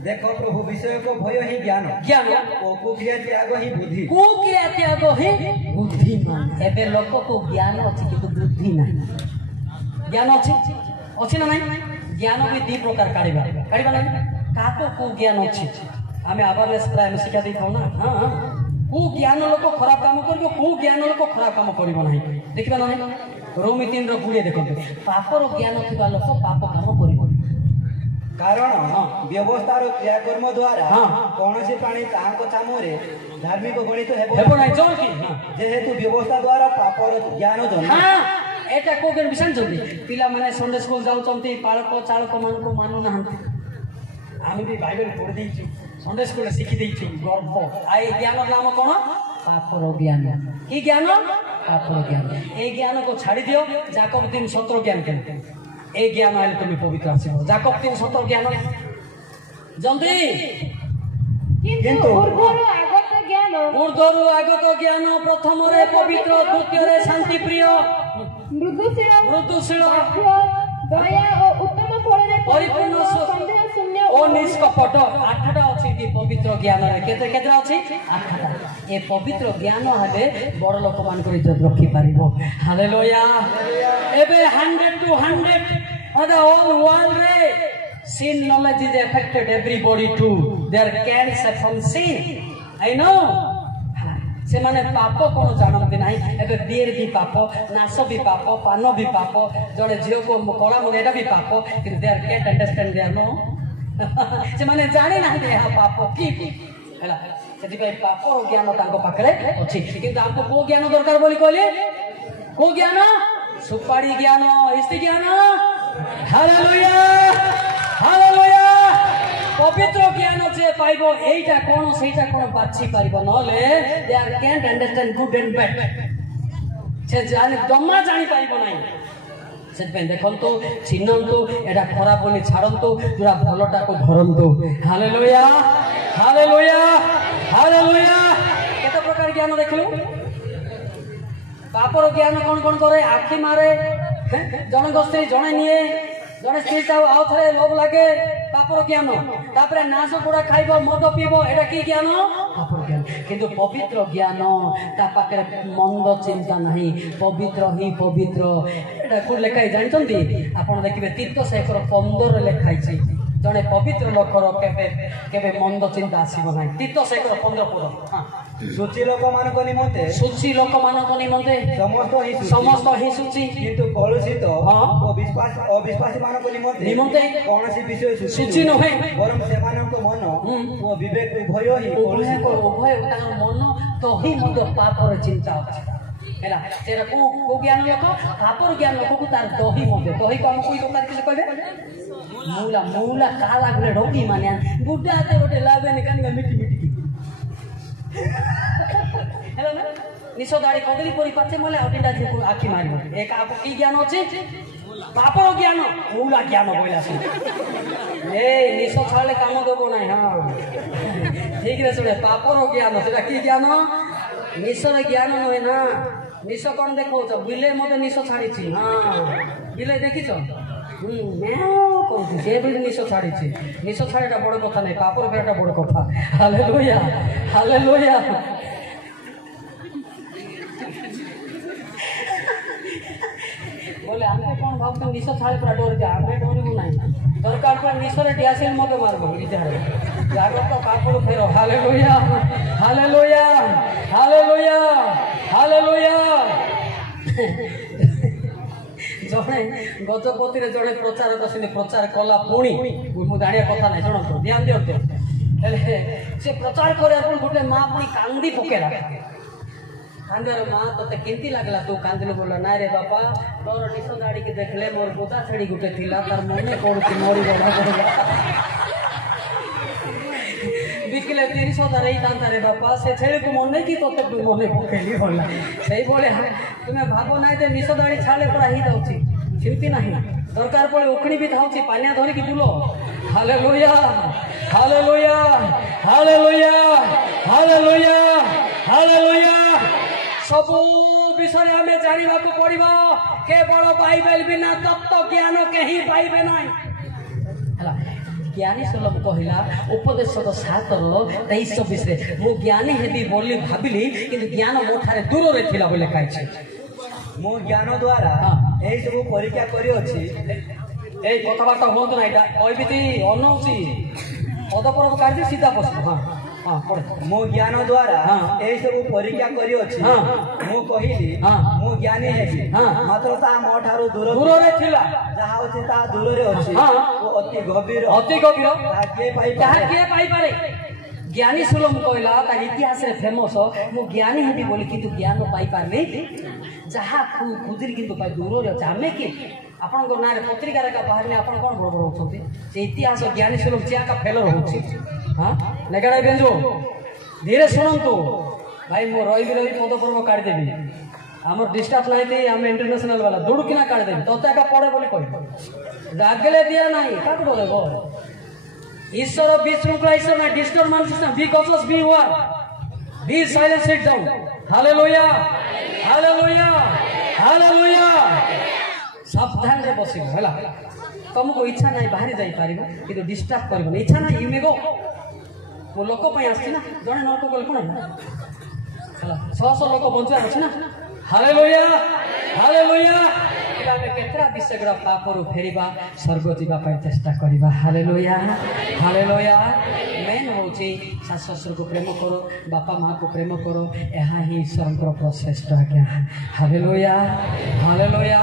ଦେଖ ପ୍ରଭୁ ବିଷୟକ ଭୟ ହିଁ ଜ୍ଞାନ ଜ୍ଞାନ ଓ କୁକ୍ରିୟା ତ୍ୟାଗ ହିଁ ବୁଦ୍ଧି କୁକ୍ରିୟା ତ୍ୟାଗ ହିଁ ବୁଦ୍ଧିମାନ। ଏବେ ଲୋକକୁ ଜ୍ଞାନ ଅଛି କିନ୍ତୁ ବୁଦ୍ଧି ନାହିଁ। ଜ୍ଞାନ ଅଛି ଅଛି ନା ନାହିଁ? ଜ୍ଞାନ ବି ଦି ପ୍ରକାର କାଢ଼ିବା ନାହିଁ। କାହାକୁ କୋଉ ଜ୍ଞାନ ଅଛି ଆମେ ଆୱାରନେସ୍ ପ୍ରାୟ ଆମେ ଶିକ୍ଷା ଦେଇଥାଉ ନା। କୋଉ ଜ୍ଞାନ ଲୋକ ଖରାପ କାମ କରିବ, କୋଉ ଜ୍ଞାନ ଲୋକ ଖରାପ କାମ କରିବ ନାହିଁ ଦେଖିବା ନାହିଁ। ରୋମି 3ର 20 ଦେଖନ୍ତୁ। ପାପର ଜ୍ଞାନ ଥିବା ଲୋକ ପାପ କାମ କରିବ। କାରଣ ବ୍ୟବସ୍ଥାର କ୍ରିୟାକର୍ମ ଦ୍ୱାରା କୌଣସି ପ୍ରାଣୀ ତାହାଙ୍କ କାମରେ ଧାର୍ମିକ ଗଣିତ ହେବ ନାହିଁ। ଯେହେତୁ ବ୍ୟବସ୍ଥା ଦ୍ୱାରା ପାପର ଜ୍ଞାନ ଜନ୍ମ। ଏଟା କୋଉ ଜ୍ଞାନ ଜାଣିଛନ୍ତି? ପିଲାମାନେ ସଣ୍ଡେ ସ୍କୁଲ ଯାଉଛନ୍ତି, ପାଳକ ଚାଳକ ମାନଙ୍କୁ ମାନୁନାହାନ୍ତି। ଆମେ ବି ବାଇବେଲ ପଢି ଦେଇଛୁ, ସଣ୍ଡେ ସ୍କୁଲରେ ଶିଖି ଦେଇଛୁ ଗର୍ବ। ଏ ଜ୍ଞାନର ନାମ କ'ଣ? ପାପର ଜ୍ଞାନ। କି ଜ୍ଞାନ? ପାପର ଜ୍ଞାନ। এই জ্ঞানକୁ ଛାଡ଼ି ଦିଅ। ଯାକବ 3:17 জ্ঞান କେମିତି? এই জ্ঞাନ ହେଲେ তুমি পবিত্র ଆସିବ। ଯାକବ 3:17 জ্ঞাନ ଜଲ୍ଦି। କିନ୍ତୁ ପୂର୍ବରୁ ଆଗତ ଜ୍ଞାନ ପ୍ରଥମରେ ପବିତ୍ର, ଦ୍ୱିତୀୟରେ ଶାନ୍ତି ପ୍ରିୟ, ମୃଦୁଶୀଳ, ଦୟା ଓ ଉତ୍ତମ ଫଳରେ ପରିପୂର୍ଣ୍ଣ, ସନ୍ଦେହ ଶୂନ୍ୟ ଓ ନିଷ୍କପଟ। 8ଟା ଅଛି କି ପବିତ୍ର ଜ୍ଞାନରେ? କେତେଟା ଅଛି? 8ଟା। ଏ ପବିତ୍ର ଜ୍ଞାନ ହେଲେ ବଡ଼ ଲୋକମାନଙ୍କର ଇଜ୍ଜତ ରଖିପାରିବ। ହାଲେଲୁୟା। ଏବେ 100 to 100 on the whole world ରେ sin knowledge is affected everybody too. They are cancer from sin. I know. ସେମାନେ ପାପ କ'ଣ ଜାଣନ୍ତି ନାହିଁ। ଏବେ ବିଏର ବି ପାପ, ନାଶ ବି ପାପ, ପାନ ବି ପାପ, ଜଣେ ଝିଅକୁ କଳା ମୁଣ୍ଡ ଏଟା ବି ପାପ। କିନ୍ତୁ they can't understand their no. ସେମାନେ ଜାଣିନାହାନ୍ତି ଏହା ପାପ କି ହେଲା। ସେଥିପାଇଁ ପାପର ଜ୍ଞାନ ତାଙ୍କ ପାଖରେ ଅଛି। କିନ୍ତୁ ଆମକୁ କୋଉ ଜ୍ଞାନ ଦରକାର ବୋଲି କହିଲେ? କୋଉ ଜ୍ଞାନ? ସୁପାରି ଜ୍ଞାନ, ଇସ୍ତି ଜ୍ଞାନ। Hallelujah hallelujah. ପବିତ୍ର ଜ୍ଞାନ ଯେ ପାଇବ ଏଇଟା କ'ଣ ସେଇଟା କ'ଣ ବାଛି ପାରିବ। ନହେଲେ they can't understand good and bad. ସେ ଜମା ଜାଣିପାରିବ ନାହିଁ। ସେଥିପାଇଁ ଦେଖନ୍ତୁ, ଚିହ୍ନନ୍ତୁ, ଏଇଟା ଖରାପ ବୋଲି ଛାଡ଼ନ୍ତୁ, ପୁରା ଭଲଟାକୁ ଧରନ୍ତୁ। Hallelujah hallelujah hallelujah. କେତେ ପ୍ରକାର ଜ୍ଞାନ ଦେଖିଲୁ? ପାପର ଜ୍ଞାନ କ'ଣ କ'ଣ କରେ? ଆଖି ମାରେ, ଜଣଙ୍କ ସ୍ତ୍ରୀ ଜଣେ ନିଏ, ଜଣେ ସ୍ତ୍ରୀ ଆଉ ଥରେ ଲୋଭ ଲାଗେ। ପାପର ଜ୍ଞାନ। ତାପରେ ନାଶ ଗୁଡ଼ା ଖାଇବ, ମଦ ପିଇବ, ଏଇଟା କି ଜ୍ଞାନ? ପାପର ଜ୍ଞାନ। କିନ୍ତୁ ପବିତ୍ର ଜ୍ଞାନ ତା ପାଖରେ ମନ୍ଦ ଚିନ୍ତା ନାହିଁ। ପବିତ୍ର ହିଁ ପବିତ୍ର। ଏଇଟା କୋଉଠି ଲେଖା ହେଇଛି ଜାଣିଛନ୍ତି? ଆପଣ ଦେଖିବେ ତୀତ 15 ଲେଖା ହେଇଛି। ଜଣେ ପବିତ୍ର ଲୋକର କେବେ କେବେ ମନ୍ଦ ଚିନ୍ତା ଆସିବ ନାହିଁ। ତୀତ 15 ପଦ। ସୂଚି ଲୋକମାନଙ୍କ ନିମନ୍ତେ ସମସ୍ତ ହିଁ ସୂଚି, କିନ୍ତୁ କଳୁଷିତ ଓ ଅବିଶ୍ୱାସୀ ମାନଙ୍କ ନିମନ୍ତେ କୌଣସି ବିଷୟ ସୂଚି ନୁହେଁ, ବରଂ ସେମାନଙ୍କ ମନ ଓ ବିବେକ ଉଭୟ ହିଁ ତାଙ୍କ ମନ ତ ହିଁ ମଧ୍ୟ ପାପର ଚିନ୍ତା ଅଛି ହେଲା। ସେଟା କୋଉ ଜ୍ଞାନ ଲୋକ? ପାପର ଜ୍ଞାନ ଲୋକକୁ ତାର ଦହି ମଧ୍ୟ। ଦହିକୁ ଆମେ କୋଇ ଦରକାର କିଛି କହିବେ? ମୂଲା କାଲା ଗୁଡେ ଢୋକି ମାନେ ବୁଢା ହାତେ ଗୋଟେ ଲାଭେନି କାନିକା ମିଟି ହେଲା ନା। ନିଶ ଦାଢ଼ି କଦଳୀ ପରି ପାଛେ ମଲେ ଆଉ ତିନିଟା ଆଖି ମାରିବ। ଏ କାହାକୁ କି ଜ୍ଞାନ ଅଛି? ପାପର ଜ୍ଞାନ। ମୂଲା ଜ୍ଞାନ କହିଲା ସେ ନିଶ ଛାଡ଼ିଲେ କାମ ଦେବ ନାହିଁ। ହଁ ଠିକରେ ଶୁଣେ, ପାପର ଜ୍ଞାନ ସେଟା କି ଜ୍ଞାନ? ନିଶର ଜ୍ଞାନ ନୁହେଁ ନା। ନିଶ କ'ଣ ଦେଖାଉଛ? ବିଲେଇ ମତେ ନିଶ ଛାଡ଼ିଛି। ହଁ ବିଲେଇ ଦେଖିଛ? କହୁଛି ସେ ବି ନିଶ ଛାଡ଼ିଛି। ନିଶ ଛାଡ଼ିଟା ବଡ଼ କଥା ନାହିଁ, ପାପର ଫେରାଟା ବଡ଼ କଥା। Hallelujah hallelujah. ବୋଲେ ଆମେ କ'ଣ ଭାବୁଛୁ ନିଶ ଛାଡ଼ି ପୁରା ଡରିଛେ? ଆମେ ଡରିବୁ ନାହିଁ। ଦରକାର ପଡ଼ିଲେ ନିଶରେ ଡିଆସିଲ୍ ମତେ ମାରିବ ଇଚ୍ଛାରେ। ଜାଗ୍ରତ ପାପରୁ ଫେର। Hallelujah hallelujah hallelujah hallelujah. ଜଣେ ଗଜପତିରେ ଜଣେ ପ୍ରଚାରକ ସେମିତି ପ୍ରଚାର କଲା। ପୁଣି ମୁଁ ଜାଣିବା କଥା ନାହିଁ, ଶୁଣନ୍ତୁ ଧ୍ୟାନ ଦିଅନ୍ତୁ। ହେଲେ ସେ ପ୍ରଚାର କରିବା ପୁଣି ଗୋଟେ ମା ପୁଣି କାନ୍ଦି ପକେଇଲା। कांदर माँ तो केमती लगला तू कांदिलु बोला ना रे बापा तोर निश दाड़ी के देखले मोर गोदा छड़ी गुटे थिला तार मने पड़ुची मोरी गला बिकले 300 रही था रे बापा से छेड़ी को मन नहीं की तोते मने पकेली होला सही बोले तुम्हें भाबो ना जे निश दाड़ी छाले पूरा ही जाउची चिंती नहीं दरकार पड़े उखणी भी थाउची पानिया धरी की Bulo hallelujah hallelujah hallelujah hallelujah hallelujah सबु विषय हमें जानिबा को पड़िबो केवल बाइबल बिना तत्व ज्ञान केही पाइबे नाही हला ज्ञानी सुलभ कहला उपदेश 7:23-24 रे मु ज्ञानी हेबी बोली भाबिली किंतु ज्ञान मोठारे दूर रे थिला बोले काई छै मो ज्ञान द्वारा एई सब परीक्षा करी अछि ए कथाबार्ता होत ना एटा कहबिती अनौची पदपर्व कार्य सीधा प्रश्न हां हां पढ़ मो ज्ञान द्वारा एई सब परीक्षा करी अछि मो कहिली मो ज्ञानी हेबी मात्र ता मोठारो दूर रे थिला जहा अछि ता दूर रे अछि ओ अति गभीर ताहा के पाई पारे ज्ञानी सुलभ कहला तार इतिहास रे फेमस मो ज्ञानी हेबी बोली किंतु ज्ञान पाई पारले जहा खुदिर किंतु पाई दूर रे अछि हमें के आपण को नारे पत्रिका रे का बाहर में आपण कोन बड़ बड़ होछथि जे इतिहास ज्ञानी सुलभ चिया का फेलर होछि हां लगाडा बेंजो धीरे सुनंतु भाई मो रवि पदपर्व काढ देबी हमर डिस्टेंस नाही ते हम इंटरनेशनल वाला दुड़ किना काढ देबी तोते का पड़े बोली कहि रागले दिया नाही काट बोले गो ईश्वर विश्रुंखला ईश्वर ना डिस्टर्ब मान सिस्टम be cautious be aware be silent sit down hallelujah hallelujah hallelujah सावधान रे बसिबो हला तुमको इच्छा नहीं बाहर जाई पारिबो किंतु डिस्टर्ब करबो इच्छा नहीं यू मे गो वो लोक पई आछि ना जने नरक गले कोन हला 600 लोक बंचुआ अछि ना हालेलुया हालेलुया इलामे केतरा विषयगरा पापरु फेरिबा स्वर्ग जीवा पई चेष्टा करिबा हालेलुया हालेलुया मेन होची सास ससुर को प्रेम करो बापा माँ को प्रेम करो यहाँ ही ईश्वर को श्रेष्ठ आज्ञा हालेलुया हालेलुया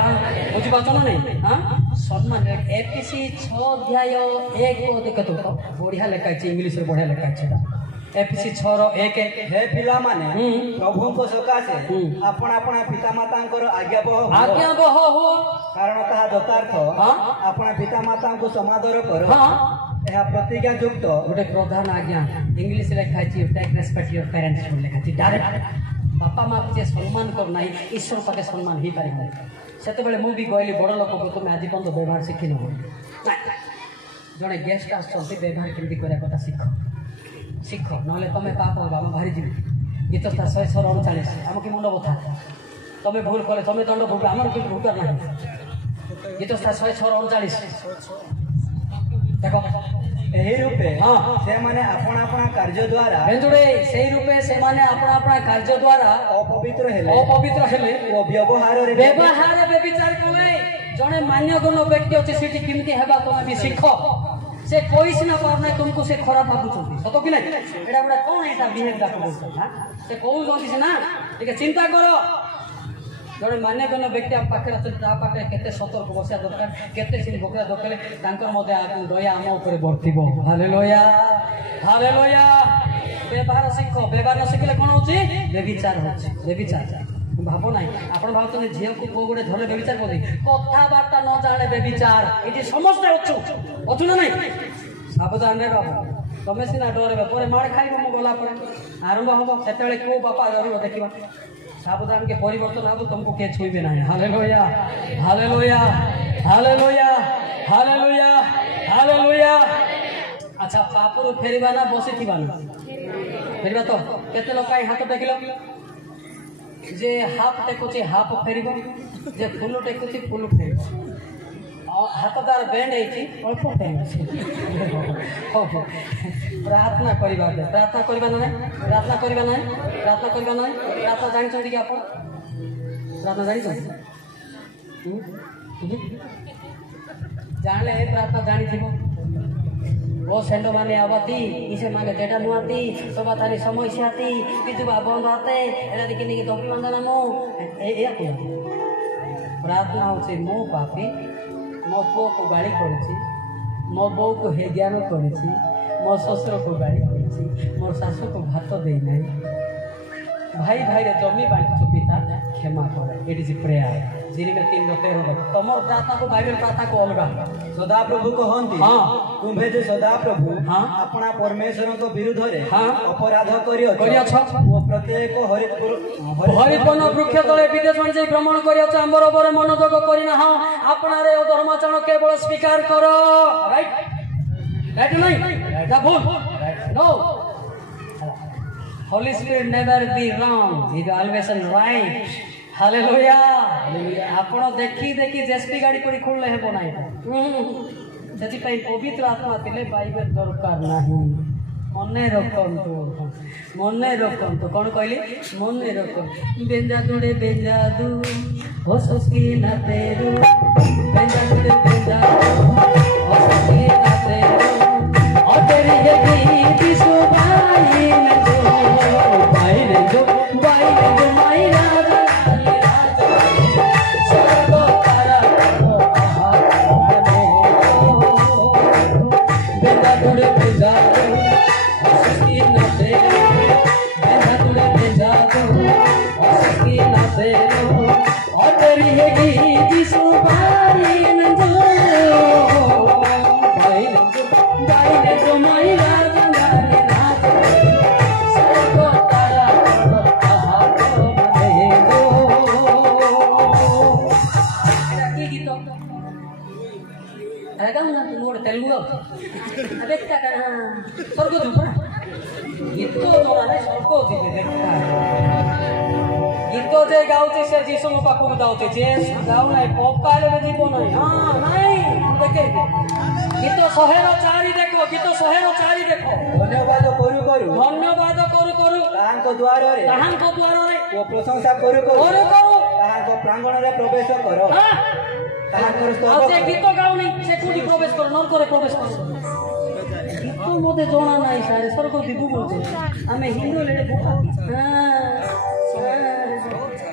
बुझी पाचो ना नहीं हां सम्मान एपीसी 6:1 देखतो बढ़िया लेखा छै इंग्लिश रे बढ़िया लेखा छै एपीसी 6:1 हे पिला माने प्रभु को सकासे आपण आपण पिता मातांकर आज्ञा बह हो कारण ताहा दतार्थ आपण पिता माता को समादर करो यह प्रतिज्ञा युक्त गोटे प्रधान आज्ञा इंग्लिश लेखा छै टेक रेस्पेक्ट योर पेरेंट्स बोल लेखा छै डायरेक्ट बापा माँ जे सम्मान कर नाही ईश्वर पाके सम्मान ही पारि नाही सेते बेले मु भी कहली बड़ लोक को तुम आज पर्यंत व्यवहार शिखि न जड़े गेस्ट आसछन्ति व्यवहार केमती करिया कथा शिख नहले तमे पाप होगा हम भारी जीवी गीत 149 आम कि मुंड बथा तमे भूल कले तमे दंड भोग आमर कि भोग ना गीत 149 देखो एही रूपे से माने आपण आपण कार्य द्वारा बेंजुडे सेही रूपे से माने आपण आपण कार्य द्वारा अपवित्र हेले ओ व्यवहार व्यभिचार कले जने मान्यगुण व्यक्ति अछि सेठी किमती हेबा तमे भी शिख से कोई सिना पार नहीं तुमको से खराब भाबुछथि सतो कि नहीं एडा बडा कोन एटा बिहेव डाक बोलछ हां से कोउ जोंति से ना ठीक चिंता करो जड़े मान्य कोन व्यक्ति हम पाखे अछि ता पाखे केते सतर्क बसिया दरकार केते सिन भोकरा दरकार तांकर मध्ये आ दया हम ऊपर बर्तिबो हालेलुया हालेलुया व्यवहार शिखो व्यवहार न शिखले कोन होछि व्यभिचार भाबो नाही आपण भाबतने झियो को को गोटे धरे व्यभिचार कोदी कथा वार्ता न जाने व्यभिचार इति समस्त अछु ना नहीं सावधान रे बाबू तमे सिना डरबे परे मार खाइबो म गला परे आरंभ होबो सेतेले को बापा डरिबो देखिबा सावधान के परिवर्तन आबो तुमको के छुइबे नाही hallelujah hallelujah hallelujah hallelujah hallelujah अच्छा पापुर फेरिबा ना बसी थिबा ना फेरिबा तो केते लोक आई हाथ टेकिलो जे हाफ टेकुची हाफ फेरिबो जे फुल टेकुची फुल फेरिबो हाथदार बैंड है अल्प टाइम प्रार्थना करवा जानी कि आप प्रार्थना जानी जाने प्रार्थना जानी थी वो सेंडो माने आवती इसे मांगे डेटा नुआती सभा तारी समस्या थी विधवा बंद आते एला दिके निके टोपी बंदना नो ए प्रार्थना होचे मो पापी मो पो को गाड़ी करेछि मो बो को हे ज्ञान करेछि मो ससुर को गाड़ी करेछि मोर सासु को भात देई नै भाई भाई रे जमी बांटु पिता क्षमा करे इट इज प्रेयर जिनी में 3:13 तमर प्रार्थना को बाइबल प्रार्थना को अलगा सदा प्रभु कहंती तुम्भे जे सदा प्रभु अपना परमेश्वर को विरुद्ध रे अपराध करियछ ओ प्रत्येक हरितवन वृक्ष तले विदेश जे भ्रमण करियछ आंबर बरे मनोजग करिना हा अपना रे धर्माचरण केवल स्वीकार करो राइट नहीं दा भूल no Holy Spirit never be wrong. He is always right. Hallelujah. आपण देखी देखी जेसपी गाड़ी पड़ी खोल ले हेबो नाही सेति पई पवित्र आत्मा तिले बाइबल दरकार नाही मने रखंतु कोन कहली मने रखंतु बेंजा दू होसकी ना तेरू बेंजा दू होसकी ना तेरू और तेरी ये विश्व भाई तेलुगु अबे क्या करना स्वर्ग झुपना गीत जोड़ा नहीं स्वर्ग जीवे देखता गीत जे गाउते से जीसु पाखु गाउते जे गाउ नहीं पकाले रे जीव नहीं हां नहीं देखे गीत 104 देखो गीत 104 देखो धन्यवाद करू ताहांको द्वार रे ओ प्रशंसा करू ताहांको प्रांगण रे प्रवेश करो से गीत गाउ नहीं से कोडी प्रवेश करो नर करे प्रवेश करो गीत मोते जोना नहीं सारे स्वर्ग दिबु बोलते हमें हिंदू लेडे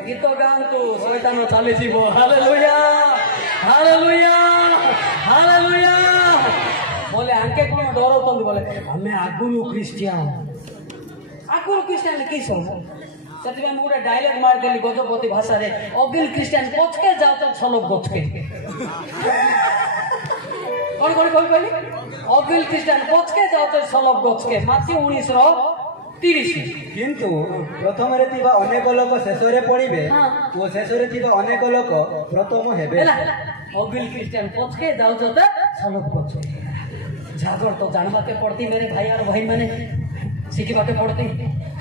गीत गान तो शैतान चले जीवो हालेलुया हालेलुया हालेलुया बोले आंके कोन डरौतन बोले हमें आगुरु क्रिश्चियन की सब सेतिबे मु गोटे डायलॉग मार देली गजपति भाषा रे अगिल क्रिश्चियन पछके जाओ त छलक गछके कोन कहली अगिल क्रिश्चियन पछके जाओ त छलक गछके माथि 19:30 किंतु प्रथम रे थिबा अनेक लोक शेष रे पड़िबे ओ शेष रे थिबा अनेक लोक प्रथम हेबे अगिल क्रिश्चियन पछके जाओ त छलक गछके जागर तो जानबाके पड़ती मेरे भाई और बहन माने शिखिबाके पड़ती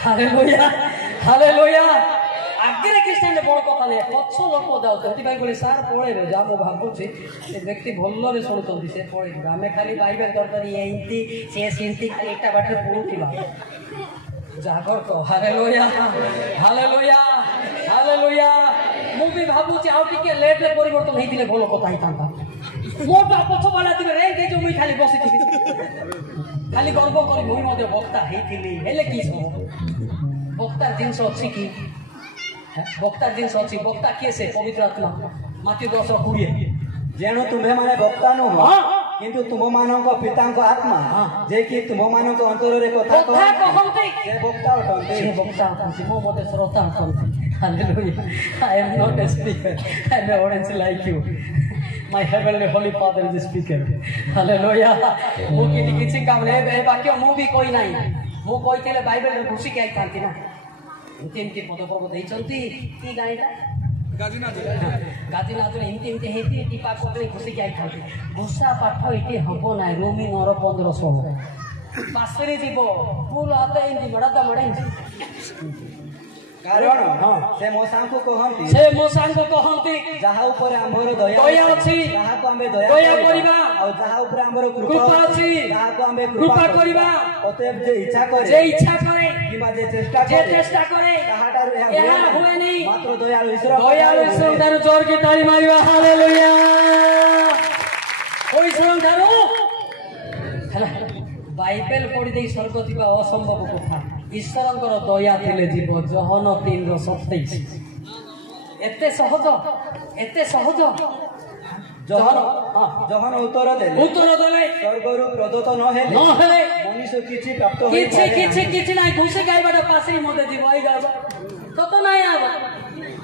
हालेलुया हालेलुया आगे क्रिश्चियन बड़ कथा नहीं पछ लोक जाऊँ से बोले सार पड़े जा मु भावुची व्यक्ति भल शुणुंट से पड़े आम खाली बाइबल दरकार एमती सी सेमती खाली एटा बाटे पढ़ुवा जागर तो हालेलुया हालेलुया हालेलुया मु भी भावुची आउ टिके लेट रे परिवर्तन हेतिले भल कथा हितांता मोटा पछ वाला थिबे रे के जो मुई खाली बसी खाली गर्व करी मुई मते वक्ता हेतिली हेले की सब वक्ता जिनस अछि कि वक्ता जिनस अछि वक्ता किए से पवित्र आत्मा माथि 10:20 जेणु तुम्हे माने वक्ता नु किंतु तुम मानक पितांक आत्मा जे कि तुम मानक अंतर रे कथा कहंती से वक्ता अटंती मो मते श्रोता अटंती hallelujah I am not a speaker I am audience like you My heavenly holy Father is the speaker. Hallelujah. मु किछि काम रे ए वाक्य मु भी कोई नाही मु कोइ केले बाइबल रे घुसी के आई थांती ना इनके पद पर्व देइचंती की गाइला गाजीनाथ इनके हेती टिपा कोतरी घुसी के आई थांती घुसा पाठ इटे हबो ना रोमी 9:15 पासरे जीवो फूल आते इंदी मडा मडा कारण से मोसांको कहंती जहा ऊपर आंबर दया अछि जहा को आमे दया करिबा और जहा ऊपर आंबर कृपा अछि जहा को आमे कृपा करिबा अतएव जे इच्छा करे किबा जे चेष्टा करे ताहाटारु एहा होय नै मात्र दयालु ईश्वर दारु जोर की ताली मारिबा हालेलुया ओइ ईश्वर दारु हला बाइबल पढि देई स्वर्ग थिबा असंभव कथा ईश्वरंकर दया थिले जीव जहन 3:27 एते सहज जहन उत्तर देले स्वर्गरु प्रदत्त न हेले मनुष्य किछि प्राप्त होई किछि नाही खुशी गाइबाटा पासे मते जीव आई गाबा सत नाही आबा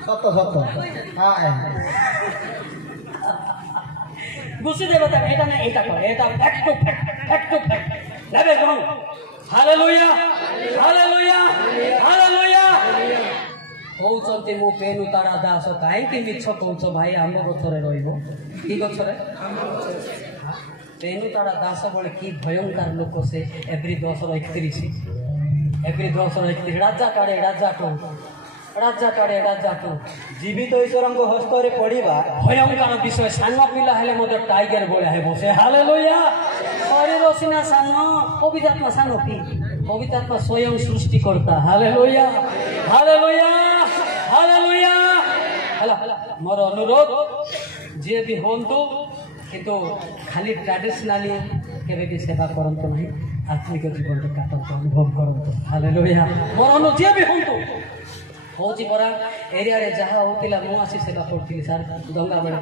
सत हां घुसी देवता एटा ना एटा को एटा फैक्ट टू फैक्ट लेबे गो हालेलुया हालेलुया हालेलुया होउचंती मो पेनु तारा दास काई कि मिछ कहउछ भाई आम गछरे रहइबो की गछरे पेनु तारा दास बोले की भयंकर लोक से एवरी 1031 राजा काड़े जीवित ईश्वर हस्त पड़ा भयंकर विषय सान पिला हेले मते टाइगर बोले हे बसे हालेलुया शरीर सीना सान पवित्रात्मा सान की पवित्रात्मा स्वयं सृष्टि करता हालेलुया हालेलुया हालेलुया हला मोर अनुरोध जे भी होंतु किंतु खाली ट्रेडिशनली केबे भी सेवा करंतो नहीं आत्मिक जीवन काटंतो अनुभव करंतो हालेलुया मोर अनुरोध जे भी होंतु होची परा एरिया रे जहा होतिला मु आसी सेवा करथिली सर गंगा बेले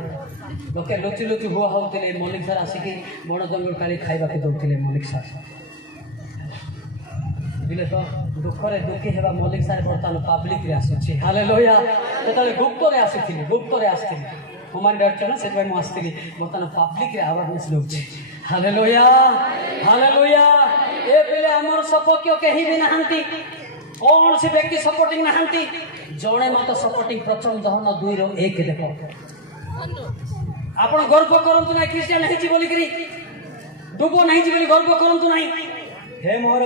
लोके लुचि लुचि हुआ होतिले मलिक सर आसी बड़ जंगल काली खाइबा के दउथिले मलिक सर बिले तो दुख रे दुखी हेबा मलिक सर बर्तन पब्लिक रे आसी हालेलुया ततले गुप्त रे आसीथिली कमांडर छन से भाई मु आसीथिली बर्तन पब्लिक रे अवेयरनेस लोछि हालेलुया हालेलुया ए पिले हमर सपक्य केही भी नाहंती कौन से व्यक्ति सपोर्टिंग नहांती जड़े मत सपोर्टिंग प्रथम दहन 2 रो 1 देखो आपण गर्व करंतु ना क्रिश्चियन नहीं बोली करी डुबो नहीं बोली गर्व करंतु नहीं हे मोहर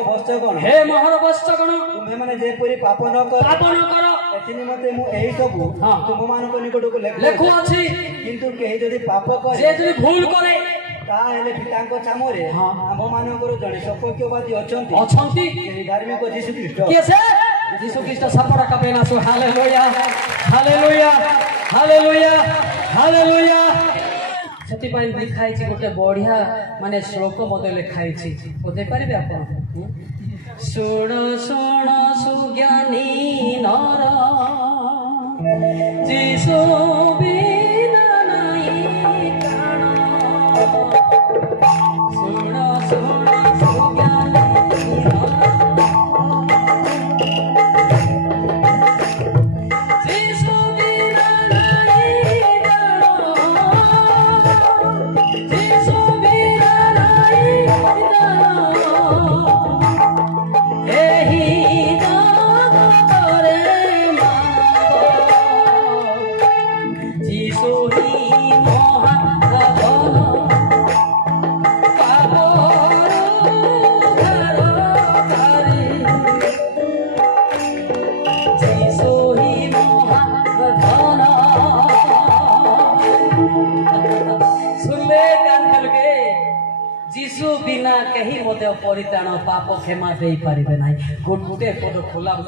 वस्तगण तुम्हें माने जे परी पाप न करो एथि निमते मु एही सब तुम मानको निकट को लेखु अछि किंतु केही जदी पाप करे जे जदी भूल करे ताहेले पितांको चामरे आम मानकर जणे सपक्यवादी अछंती धार्मिक जीशु ख्रीष्ट के से जीशु ख्रीष्ट सपड़ा कपेना सो हालेलुया हालेलुया हालेलुया हालेलुया सेति पाइन लिखाई छी गोटे बढ़िया माने श्लोक मते लिखाई छी बोले परिबे आपण सुण सुण सुज्ञानी नर जीशु बिना नाही प्राण सुण सुण सुज्ञानी जीशु बिना नाही प्राण जीशु बिना नाही प्राण एही करे जीशु ही महागण जीशु बिना कहीं मते परित्राण पाप क्षमा दे पारिबे नाही गोटे पद खोलाम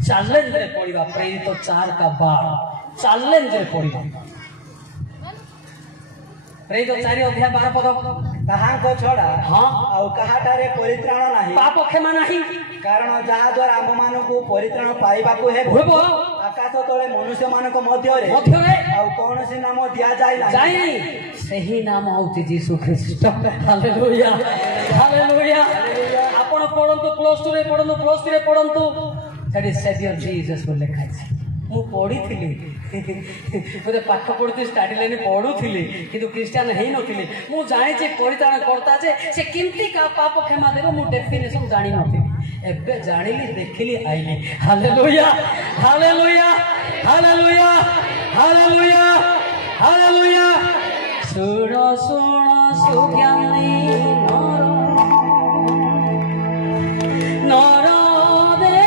चैलेंज रे पड़िबा प्रेरित 4 का 12 चैलेंज रे पड़िबा प्रेरित 4 अध्याय 12 पद ताहांको छड़ा हां आ कहाटारे परित्राण नाही पाप क्षमा नाही कारण जहा द्वारा आम मानकु परित्राण पाइबाकु हेबो आकाश तळे मनुष्य मानक मध्य रे आ कोन से नाम दिया जाय सही नाम होती जीसु ख्रीष्ट हालेलुया हालेलुया आपण पढंतु +2 रे पढंतु +3 रे पढंतु दैट इज सेवियर जीसस को लिखा छै मु पढिथिली मते पाठ पढुती स्टडी लाइन पढुथिली किंतु क्रिश्चियन हेई नथिली मु जानि जे परित्राण करता जे से किंती का पाप क्षमा देबो मु डेफिनेशन जानि नथिली एबे जानिली देखिली आइली hallelujah hallelujah hallelujah hallelujah hallelujah सुण सुण सुज्ञानी नर दे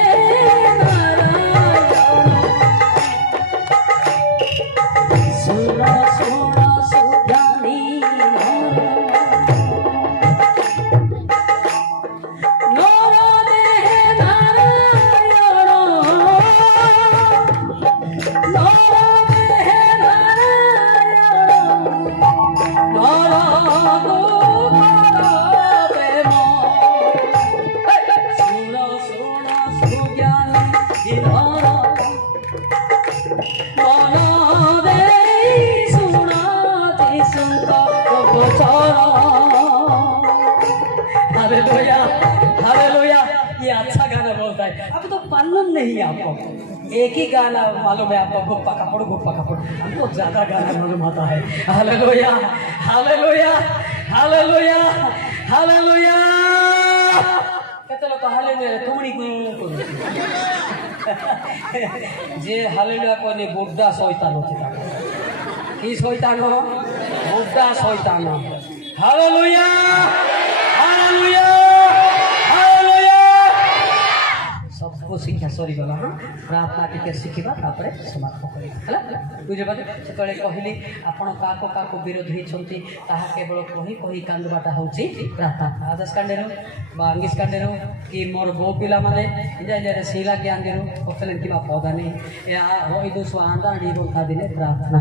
सुण सुण सुज्ञानी नर दे नारायण नर दे नारायण हालेलुया हालेलुया। ये अच्छा गाना बोलता है। अब तो मालूम नहीं आपको, एक ही गाना मालूम है आपको, गुप्पा कपड़ हमको ज्यादा गाना मालूम होता है। Hallelujah hallelujah hallelujah hallelujah. कहते लोग हालेलुया तुमनी जे हालेलुया कोनी बुड्ढा शैतान होती की शैतान हो, बुड्ढा शैतान। Hallelujah hallelujah hallelujah. सबको शिक्षा सरीगला। हाँ प्रार्थना टिके शिखा तापर समाप्त कर बुझे से कहली आपण क्या विरोधी होती केवल कही कही कांदवाटा हूँ प्रार्थना। आदर्श कांडे अंगिश कांडे कि मोर बो पिला माने शीला ज्ञान पतले कि पौधानी या रईदु स्वादी रोधा दिने प्रार्थना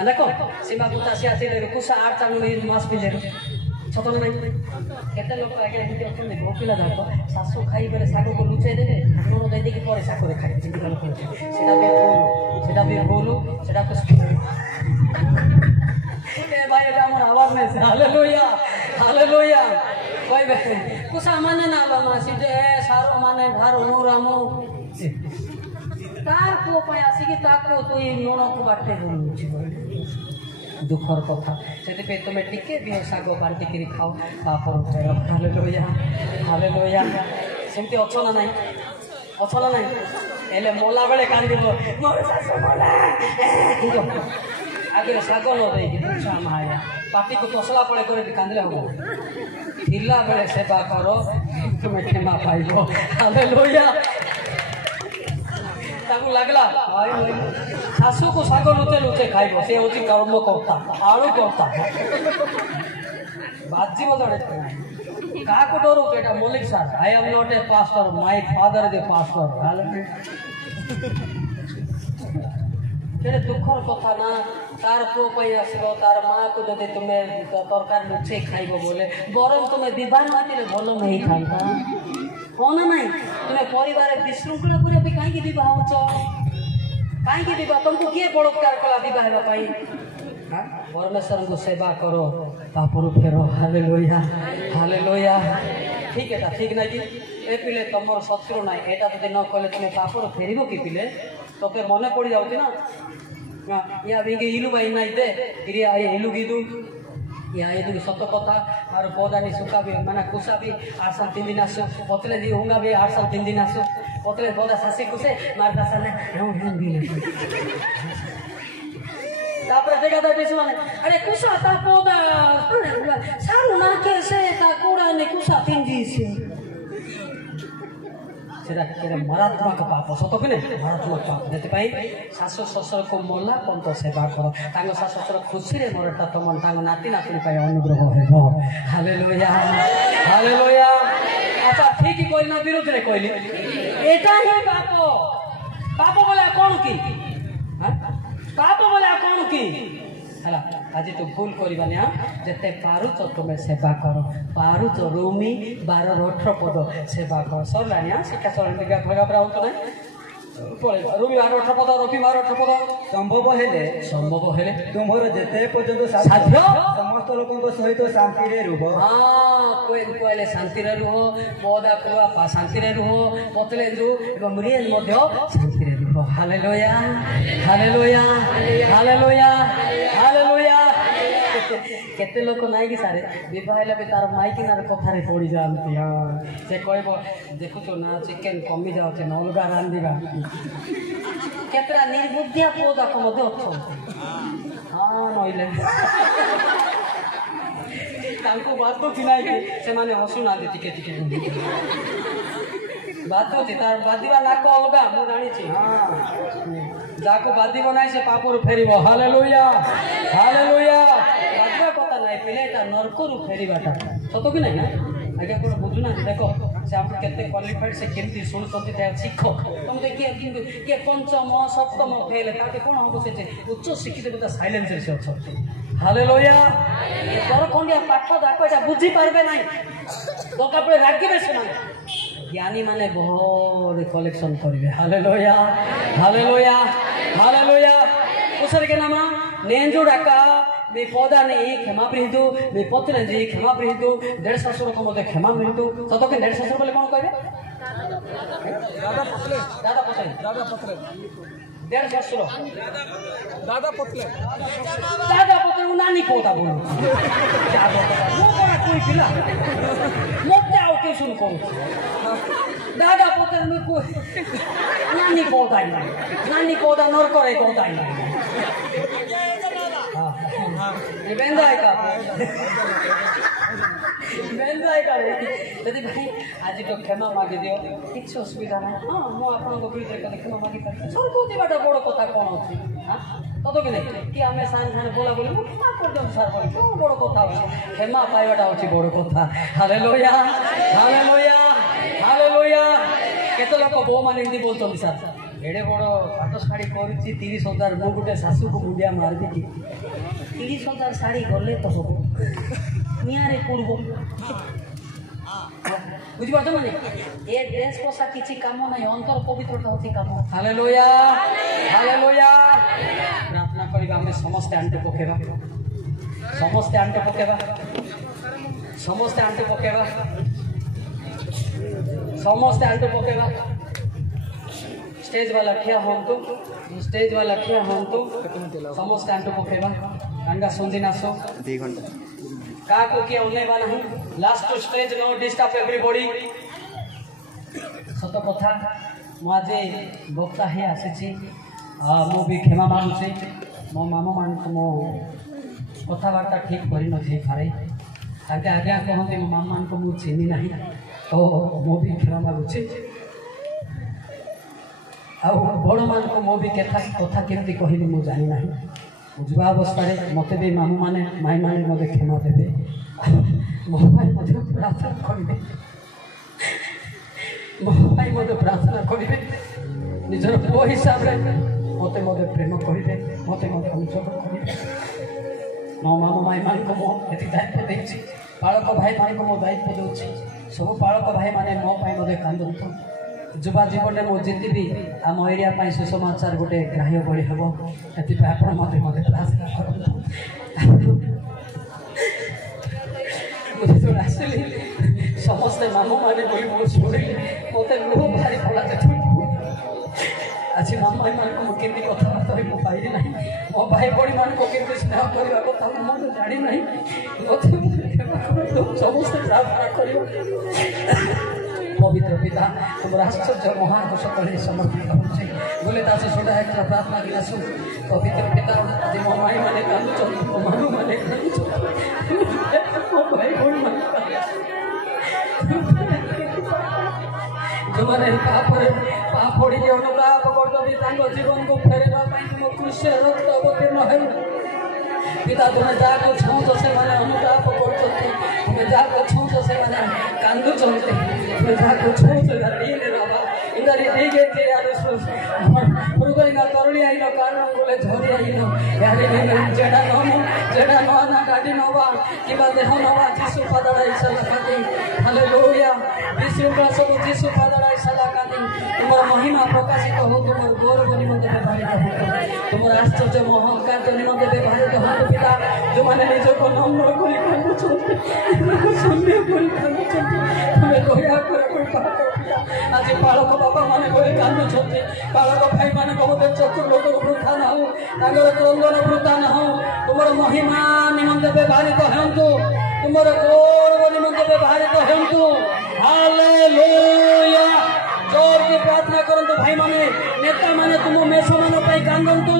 अनेक सीमा गुता से कुछ आठ चालू मास पिले छतन नहीं केते लोक आगे एमती अच्छे गो पिला जाक शाशु खाई बेले शाग को लुचाई देवे लुण दे देखिए पर शाग खाए सेटा भी बोलू सेटा भाई एटा हमर आवाज नहीं। हालेलुया हालेलुया कहबे कुसा माने ना मासी जे सारो माने घर अनुरामु तार को पाय आसी कि ताको तो ये नोन को बाटे बोलू दुखर कथा से तुम टिके भी शाग बांटिकी खाओ पापर फेर। हालेलुया हालेलुया सेमती अच्छो ना नहीं अच्छो ना नहीं एले मोला बेले कांदी मोर सासु मोला आगे शाग न देगी पूछा माया पाटी को तसला पड़े कर कांदले हम थिला बेले सेवा करो तुम्हें क्षमा पाइबो। हालेलुया ताकू लगला शाशु को शाग लुचे लुचे खाइब से हूँ कर्म कर्ता आलू कर्ता बाजी जड़े क्या डरू बेटा Mallik sir I am not a pastor my father is a pastor. से दुखर कथा ना तार पुओ आसो तार माँ को जब तुम्हें तरकार लुचे खाइब बोले बरम तुम्हें विवाह माटी भल नहीं था हाँ ना नहीं तुम्हें परिवार विशृंखला पूरा भी कहीं विवाह कहीं विवाह तुमको किए बलात्कार कला विवाह परमेश्वर को सेवा करो पापर फेरो। हालेलुया हालेलुया ठीक है ठीक ना कि ए पिले तुम शत्रु ना एटा जब न कले तुम्हें पापर फेर कि पिले तो मन पड़ जाऊँ ना या इलू भाई ना दे इलू गिदू या ये सत कथा और पौधानी सुखा भी मैंने कुसा भी 8 साल 3 दिन आसो पतले दी होंगा भी 8 साल 3 दिन आसो पतले पौधा सासी कुसे मार दासा ने देखा था बेस माने अरे कुसा ता पौधा सारू ना के से ता कोड़ा ने कुसा 3 दिन से मारात्मक पाप सत कि नहीं मारात्मक पाप से शाशु शशुर को मल्ला पंत सेवा कर शाशु शशुर खुशी रे मोर तुम नाती नातुणी अनुग्रह हो। Hallelujah hallelujah. अच्छा ठीक कहली ना विरोध रे कहली एटा ही पाप पाप बोले कौन की पाप बोले कौन की है आज तो भूल करवानी जिते पारुच तुम्हें सेवा कर पारुच रोमी 12-18 पद सेवा कर सरलानी शिक्षा सरणी भागा तो ना रोमी 12-18 पद रवि 12-18 पद संभव हेले तुम्हार जेते पर्यंत साध्य समस्त लोक सहित शांति रे रुह। हाँ कहले शांति रे रुह पौधा कुआ शांति रे रुह पतले एवं रियल शांति रे रुह। Hallelujah hallelujah hallelujah hallelujah. केते लोक नाई कि सारे विवाह भी तार माइकी नार कथारे पड़ी जाती। हाँ से कह देखु ना चिकेन कमी जाऊे ना अलगा रांधिबा केतरा निर्बुद्धिया पौधा को मध्य हाँ नईले बात तो ना से हसुना टिके टिके बात होती तार बाधिबा नाक अलगा मु जानी। हाँ जाको बाधिब ना से पापर फेर। हालेलुया हालेलुया बाधिबा कथा ना पहले एटा नरकरू फेरवाटा सत कि नहीं आगे आप बुझुना देख से आप केते क्वालिफाइड से केमती शुणुंट शिक्ष तुम देखिए किए पंचम सप्तम फेल ताके कौन हम से उच्च शिक्षित बोलते साइलेंस से अच्छा। हालेलुया तोर खंडिया पाठ जाक एटा बुझी पारबे नहीं दरकार पड़े रागिबे से ज्ञानी माने बहुत कलेक्शन करेंगे। हालेलुया हालेलुया हालेलुया उसर के नाम नेंजू डाका मी पौधा नहीं क्षमा प्रिहितु मी पत्र जी क्षमा प्रिहितु डेढ़ ससुर को मते क्षमा मिलतु तो के डेढ़ ससुर बोले कौन कहबे दादा पतले डेढ़ ससुर दादा पतले नानी पौधा बोलो क्या बोलता मो बड़ा कोई पिला मोटे आओ के सुन को दादा पतले में कोई नानी पौधा नर करे पौधा ही यदि भाई आज तो क्षमा मागी दियो किसी असुविधा ना हाँ मु आपन क्षमा मागी पारि सरस्वती बाटा बड़ कथा कौन अच्छी हाँ तो कि नहीं कि आम साने साने बोला बोली क्षमा कर दियो सार बोली कौन बड़ कथा क्षमा पाइबाटा अच्छी बड़ कथा हालेलुया हालेलुया हालेलुया केते लोक बो माने एमती बोलछन सार एडे बड़ पाट शाड़ी करुच्ची 30,000 मु गोटे शाशु को मुंडिया मार दी 30,000 शाड़ी गले तो हम नियारे पूर्व बुझिपारछ माने ए ड्रेस पोशाक किछि काम नै अंतर पवित्रता होछि काम हालेलुया हालेलुया प्रार्थना करिबा हम समस्त आंटे पकेबा समस्त आंटे पकेबा समस्त आंटे पकेबा समस्त आंटे पकेबा स्टेज वाला ठिया होंतु स्टेज वाला ठिया होंतु समस्त आंटे पकेबा गंगा सुंदी नासो 2 घंटा का को किया होने वाला है last stage no disturb everybody सत कथा मुझे बक्ता है आसी मु भी क्षमा मांगुचे मो मामा मान को मो कथबार्ता ठीक कर न पारे ताके आज्ञा कहते मो मामा मान को मु चिन्ही नहीं तो मो भी क्षमा मांगुचे आ बड़ मान को मो भी कथा केमती कहली मु जानी नहीं जुवा अवस्था मत भी मामू मैंने माई मैंने मत क्षमा देवे मो भाई मत प्रार्थना करेंगे मो भाई मत प्रार्थना करेंगे निजर पुओ हिसाब से मत मत प्रेम करेंगे मत मत अनुसरण करेंगे मो मामू माई मान को मो ये दायित्व देछि बालक भाई मान को मो दायित्व दूसरी सब बालक भाई मैंने मो पाई मत कांदतु जुवा जीवन में जिति भी आम एरिया पाई सुसमाचार गोटे ग्राह्य बड़ी हम से आप मत प्रार्थना कर आसली समस्ते मामू मैंने बोली मो शुणी मत लुह भारी पड़ा आज मामा मान को मुझे कथबार्ता मुझे पाइली ना मो भाई बड़ी मान को स्नेह करने कथा मुझे जानी ना मत समस्ते प्रार्थना कर पवित्र पिता तुम आश्चर्य महान सकल समर्पित होचे बोले दास सुधा एक प्रार्थना की सुन पवित्र पिता आज मो माई माने कांदुचन मो मानू माने मो भाई कोन माने तुमने पाप पड़ी जे अनुताप करदबी तांगो जीवन को फेरेबा पई तुम कृष्ण रक्त अवतीर्ण है पिता तुम जाको छौं से माने अनुताप करछथि तुम जाको छौं से माने कांदुचन्ते तुम जाको छौं से रीने बाबा इंदरी दिगे जे यार पुरुगैना तरुणी आइनो कारण बोले झरी आइनो यारे जेडा नना गाडी नवा किबा देह नवा जीसु पदराई सलाकाती हालेलुया विश्व सब जीसु पदराई सलाकाती तुमर महिमा प्रकाशित हो तुमर गौरव निमंत व्यवहारित हो तुमर आश्चर्य महान कार्य निमंत व्यवहारित हो पिता जो माने निज को नम्र करी कांदुछन्ते शून्य करी कांदुछन्ते तुमे दया कर आज बालक बाबा माने बोले कांदुछन्ते बालक भाई माने बहुत चतुर्लोक वृथा न हो तागर क्रंदन वृथा न हो तुमर महिमा निमंत व्यवहारित हंतु तुमर गौरव निमंत व्यवहारित हंतु हालेलुया जोर की प्रार्थना करंतु भाई माने नेता माने तुम मेसो मानो पई कांदंतु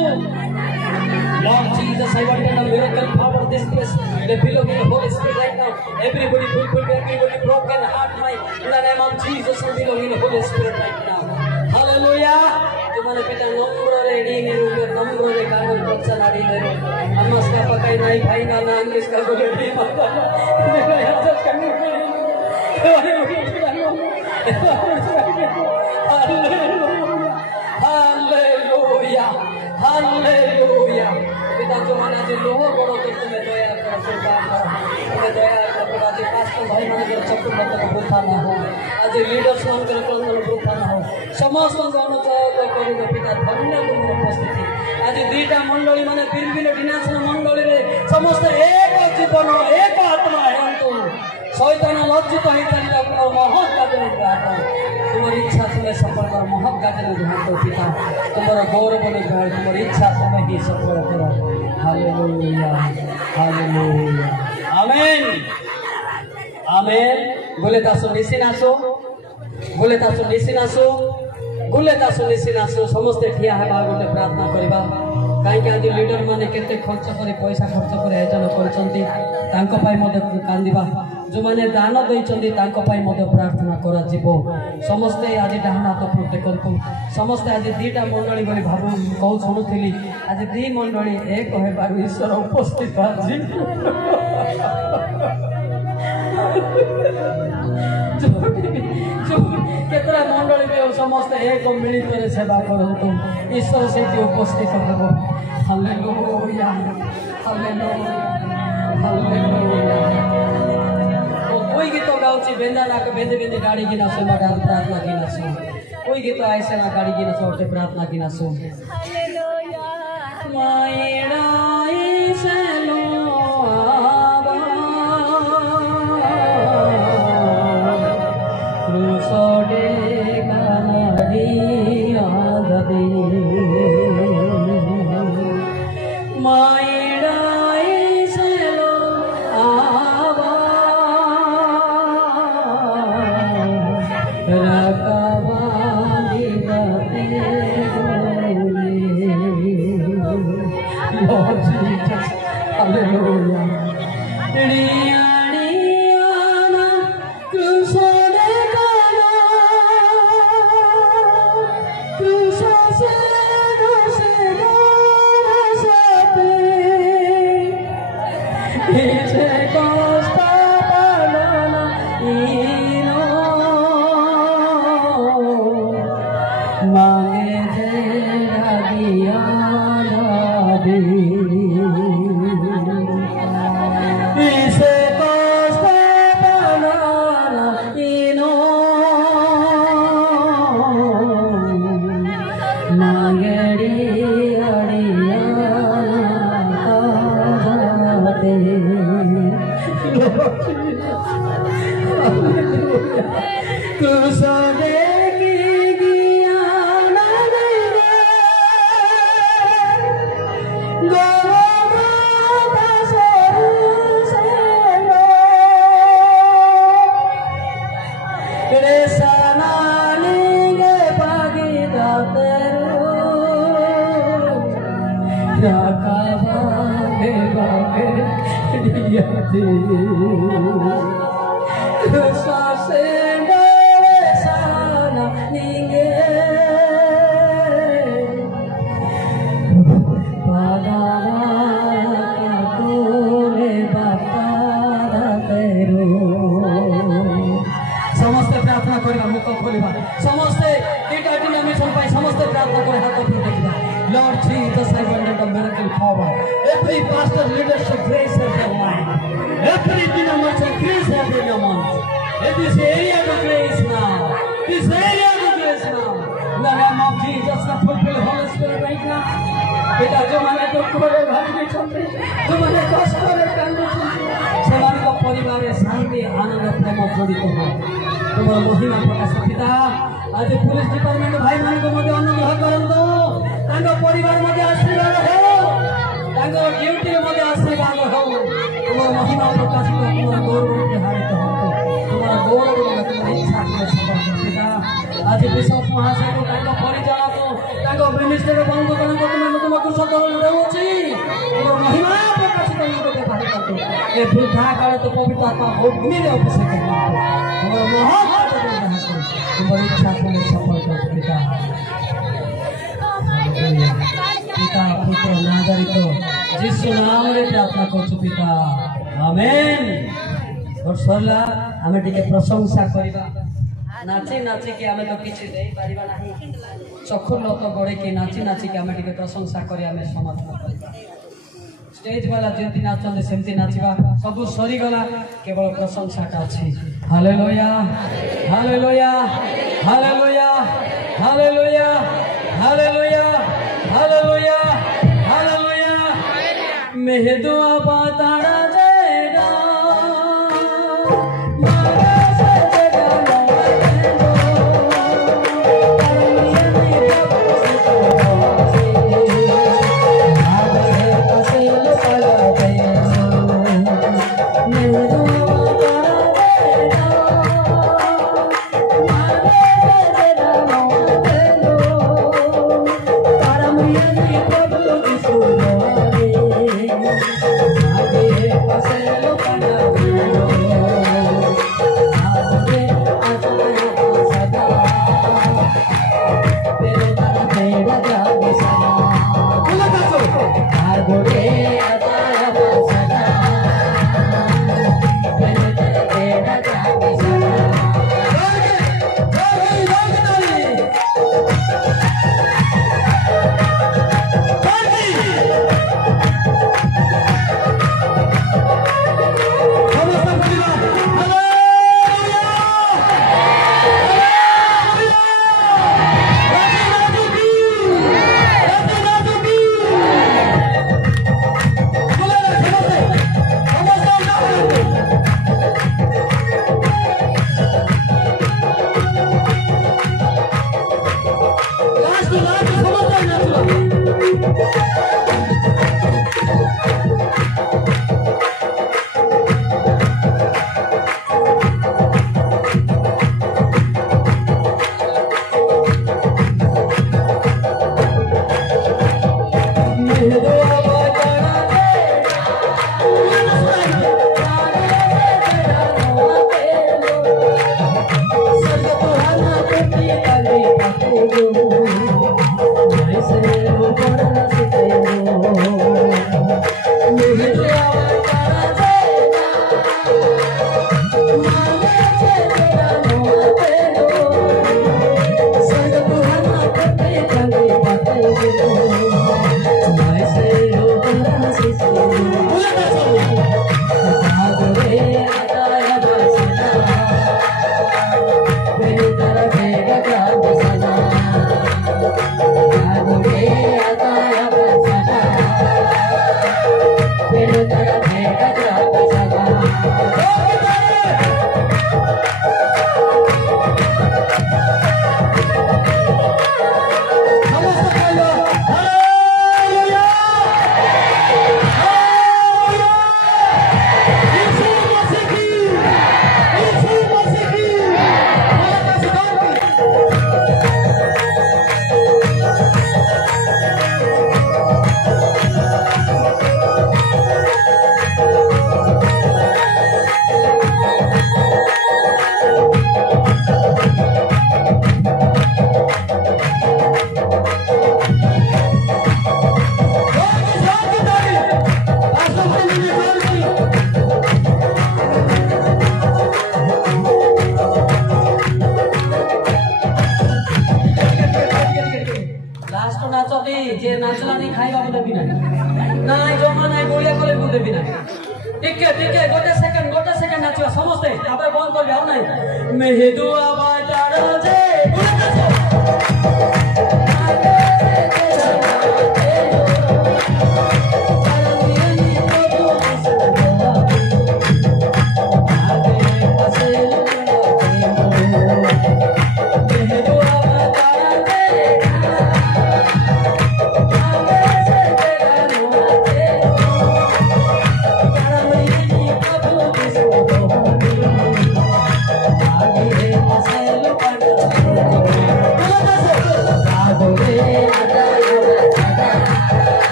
Lord Jesus, I want a miracle power this place. The below the Holy Spirit right now. Everybody fulfilled, everybody broken heart, my in the name of Jesus, and below the Holy Spirit right now. Hallelujah. तुम्हारे पिता नम्र रे डीने रूप नम्र रे कागज बच्चा नाड़ी ले रो नमस का पकाई नहीं भाई ना ना इंग्लिश का बोले डी माता मेरा याद करने हालेलुया हालेलुया पिता जो माना जे लोह बड़ो तो तुम्हें दया कर सरकार तुम्हें दया कर आज पास्टर भाई माने जो चक्कर मतलब वृथा ना हो आज लीडर्स मान कर क्रंदन वृथा ना हो समस्त अनुचार करिबा पिता धन्य तुम उपस्थिति आज दुईटा मंडली माने बिरबिल डिनासन मंडली रे समस्त एक जीवन एक आत्मा हेतु शैतान लज्जित हो महत् कार्य तुम इच्छा तुम्हें सफल कर महत् कार्य ध्यान पिता तुम गौरव ग्रहण तुम इच्छा तुम्हें ही सफल करो हालेलुया हालेलुया आमेन आमेन बोले तासो निसिनासो बोले तासो निसिनासो बोले तासो निसिनासो समस्ते ठिया हेबा गोटे प्रार्थना करबा कहीं आज लीडर माने केते खर्च करे पैसा खर्च करे आयोजन करछंती तांको पाई मदद कांदिबा जो माने दान दैछंती तांको पाई मदद प्रार्थना करा जीवो समस्ते आज डाहना तो प्रोटेक्ट करतु समस्ते आज दीटा मंडली बोली भाबु कहू सुनुथिली आज दी मंडली एक हेबा ईश्वर उपस्थित अछि केतरा मंडली में समस्त एक मिलित सेवा करतु ईश्वर से उपस्थित हो हालेलुया हालेलुया हालेलुया कोई गीत गाउची बेंदा ना के बेंदे बेंदे गाड़ी की ना सेवा प्रार्थना की ना सो कोई गीत ऐसे ना गाड़ी की ना सो प्रार्थना की ना सो हालेलुया मायरा ईसलो आज पुलिस डिपार्टमेंट भाई मान को मध्य अनुग्रह करंतो तांको परिवार मध्य आशीर्वाद हो तांको ड्यूटी मध्य आशीर्वाद हो तुम महिमा प्रकाशित तुम गौरव निहारित हो तुम गौरव तुम्हारी इच्छा के सफल पिता आज बिशप महाशय को तांको परिचालन को तांको मिनिस्टर बंधु को तुम कुछ कर देउची तुम महिमा प्रकाशित को भारी करतो ए वृद्धा काले तो पवित्र आत्मा अग्नि रे अभिषेक करतो तुम महान तुम्हारी इच्छा को सफल कर पिता पिता पुत्र नाजरित यीशु नाम रे प्रार्थना करछु पिता आमेन और सरला हमें टिके प्रशंसा करिबा नाची नाची के हमें तो किछि देई परिबा नाही चखुर लत गड़े के नाची नाची के हमें टिके प्रशंसा करी हमें समर्पण करिबा स्टेज वाला जेंती नाचंदे सेमती नाचिबा सब सरी गला केवल प्रशंसाटा अछि hallelujah hallelujah hallelujah hallelujah hallelujah hallelujah hallelujah मेहदुआ बताड़ा जेगा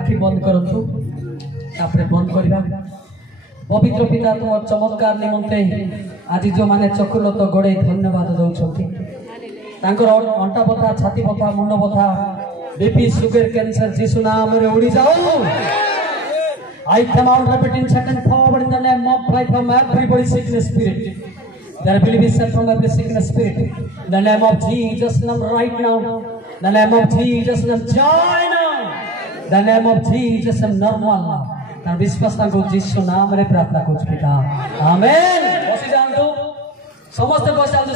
आखि बंद करतु तापरे बंद करबा पवित्र पिता तुम चमत्कार निमंते आज जो माने चक्रलत गोड़े धन्यवाद दौछंती तांकर अंटा बथा छाती बथा मुंड बथा बीपी शुगर कैंसर जीसु नाम रे उड़ी जाओ I come out repeating second forward in the name of life from every sickness spirit. There will be set from every sickness spirit. In the name of Jesus, name right now. In the name of Jesus, name joy now. In the name of Jesus, name normal now. तार विश्वास ताको जीसु नाम रे प्रार्थना करूँ पिता आमेन बसी जांतु समस्त बसी जांतु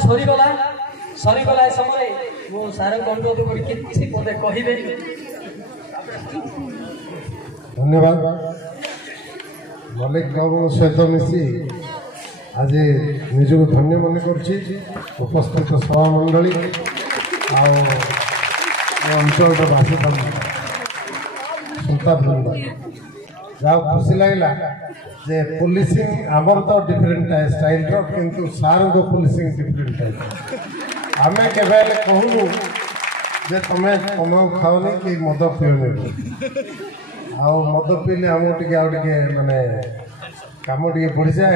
सरी गला समय वो सारे कंट्रोल को किछि पदे कहिबे धन्यवाद मलिक बाबू सहित मिसी आज निजक धन्य मन कर उपस्थित सभा मंडली अंचल बासिंदा सुता जहाँ खुशी लगला जे पुलिसिंग आमर तो डिफरेंट है स्टाइल किंतु सार को पुलिसिंग डिफरेंट है आम के कहूँ जे तुम्हें कम खाओनी कि मद पिओनी आ मद पीले आम टे माने कम टे बढ़ी जाए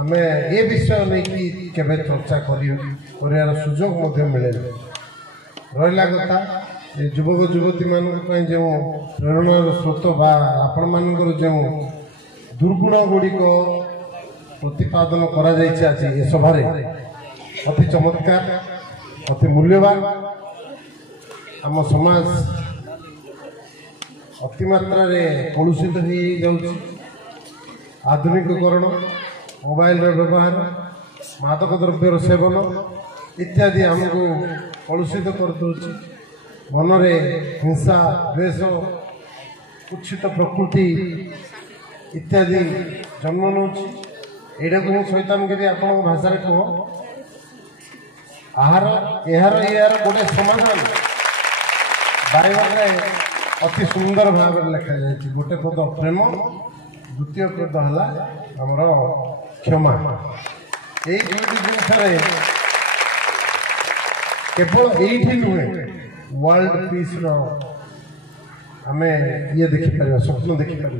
आम ये विषय नहीं कि चर्चा कर सुजोग मिले रहा कथा युवक युवती मान जो प्रेरणार स्रोत आपण मान जो दुर्गुण गुड़िक प्रतिपादन कर सभार अति चमत्कार अति मूल्यवान आम समाज अतिमात्रा कलुषित हो आधुनिकीकरण मोबाइल व्यवहार मादक द्रव्यर सेवन इत्यादि आमको कलुषित कर दूसरी मनरे हिंसा द्वेष कुत्सित प्रकृति इत्यादि जन्म नौ यहाँ को शैतानगिरी आप भाषा कह आहार यार गोटे समाधान बाइबल अति सुंदर भाव लिखा जाए गोटे पद प्रेम द्वितीय पद है आमर क्षमा यही दुईटी जिनस केवल ये नुहे वर्ल्ड पीस आम ये देखिपर स्वप्न देखिपर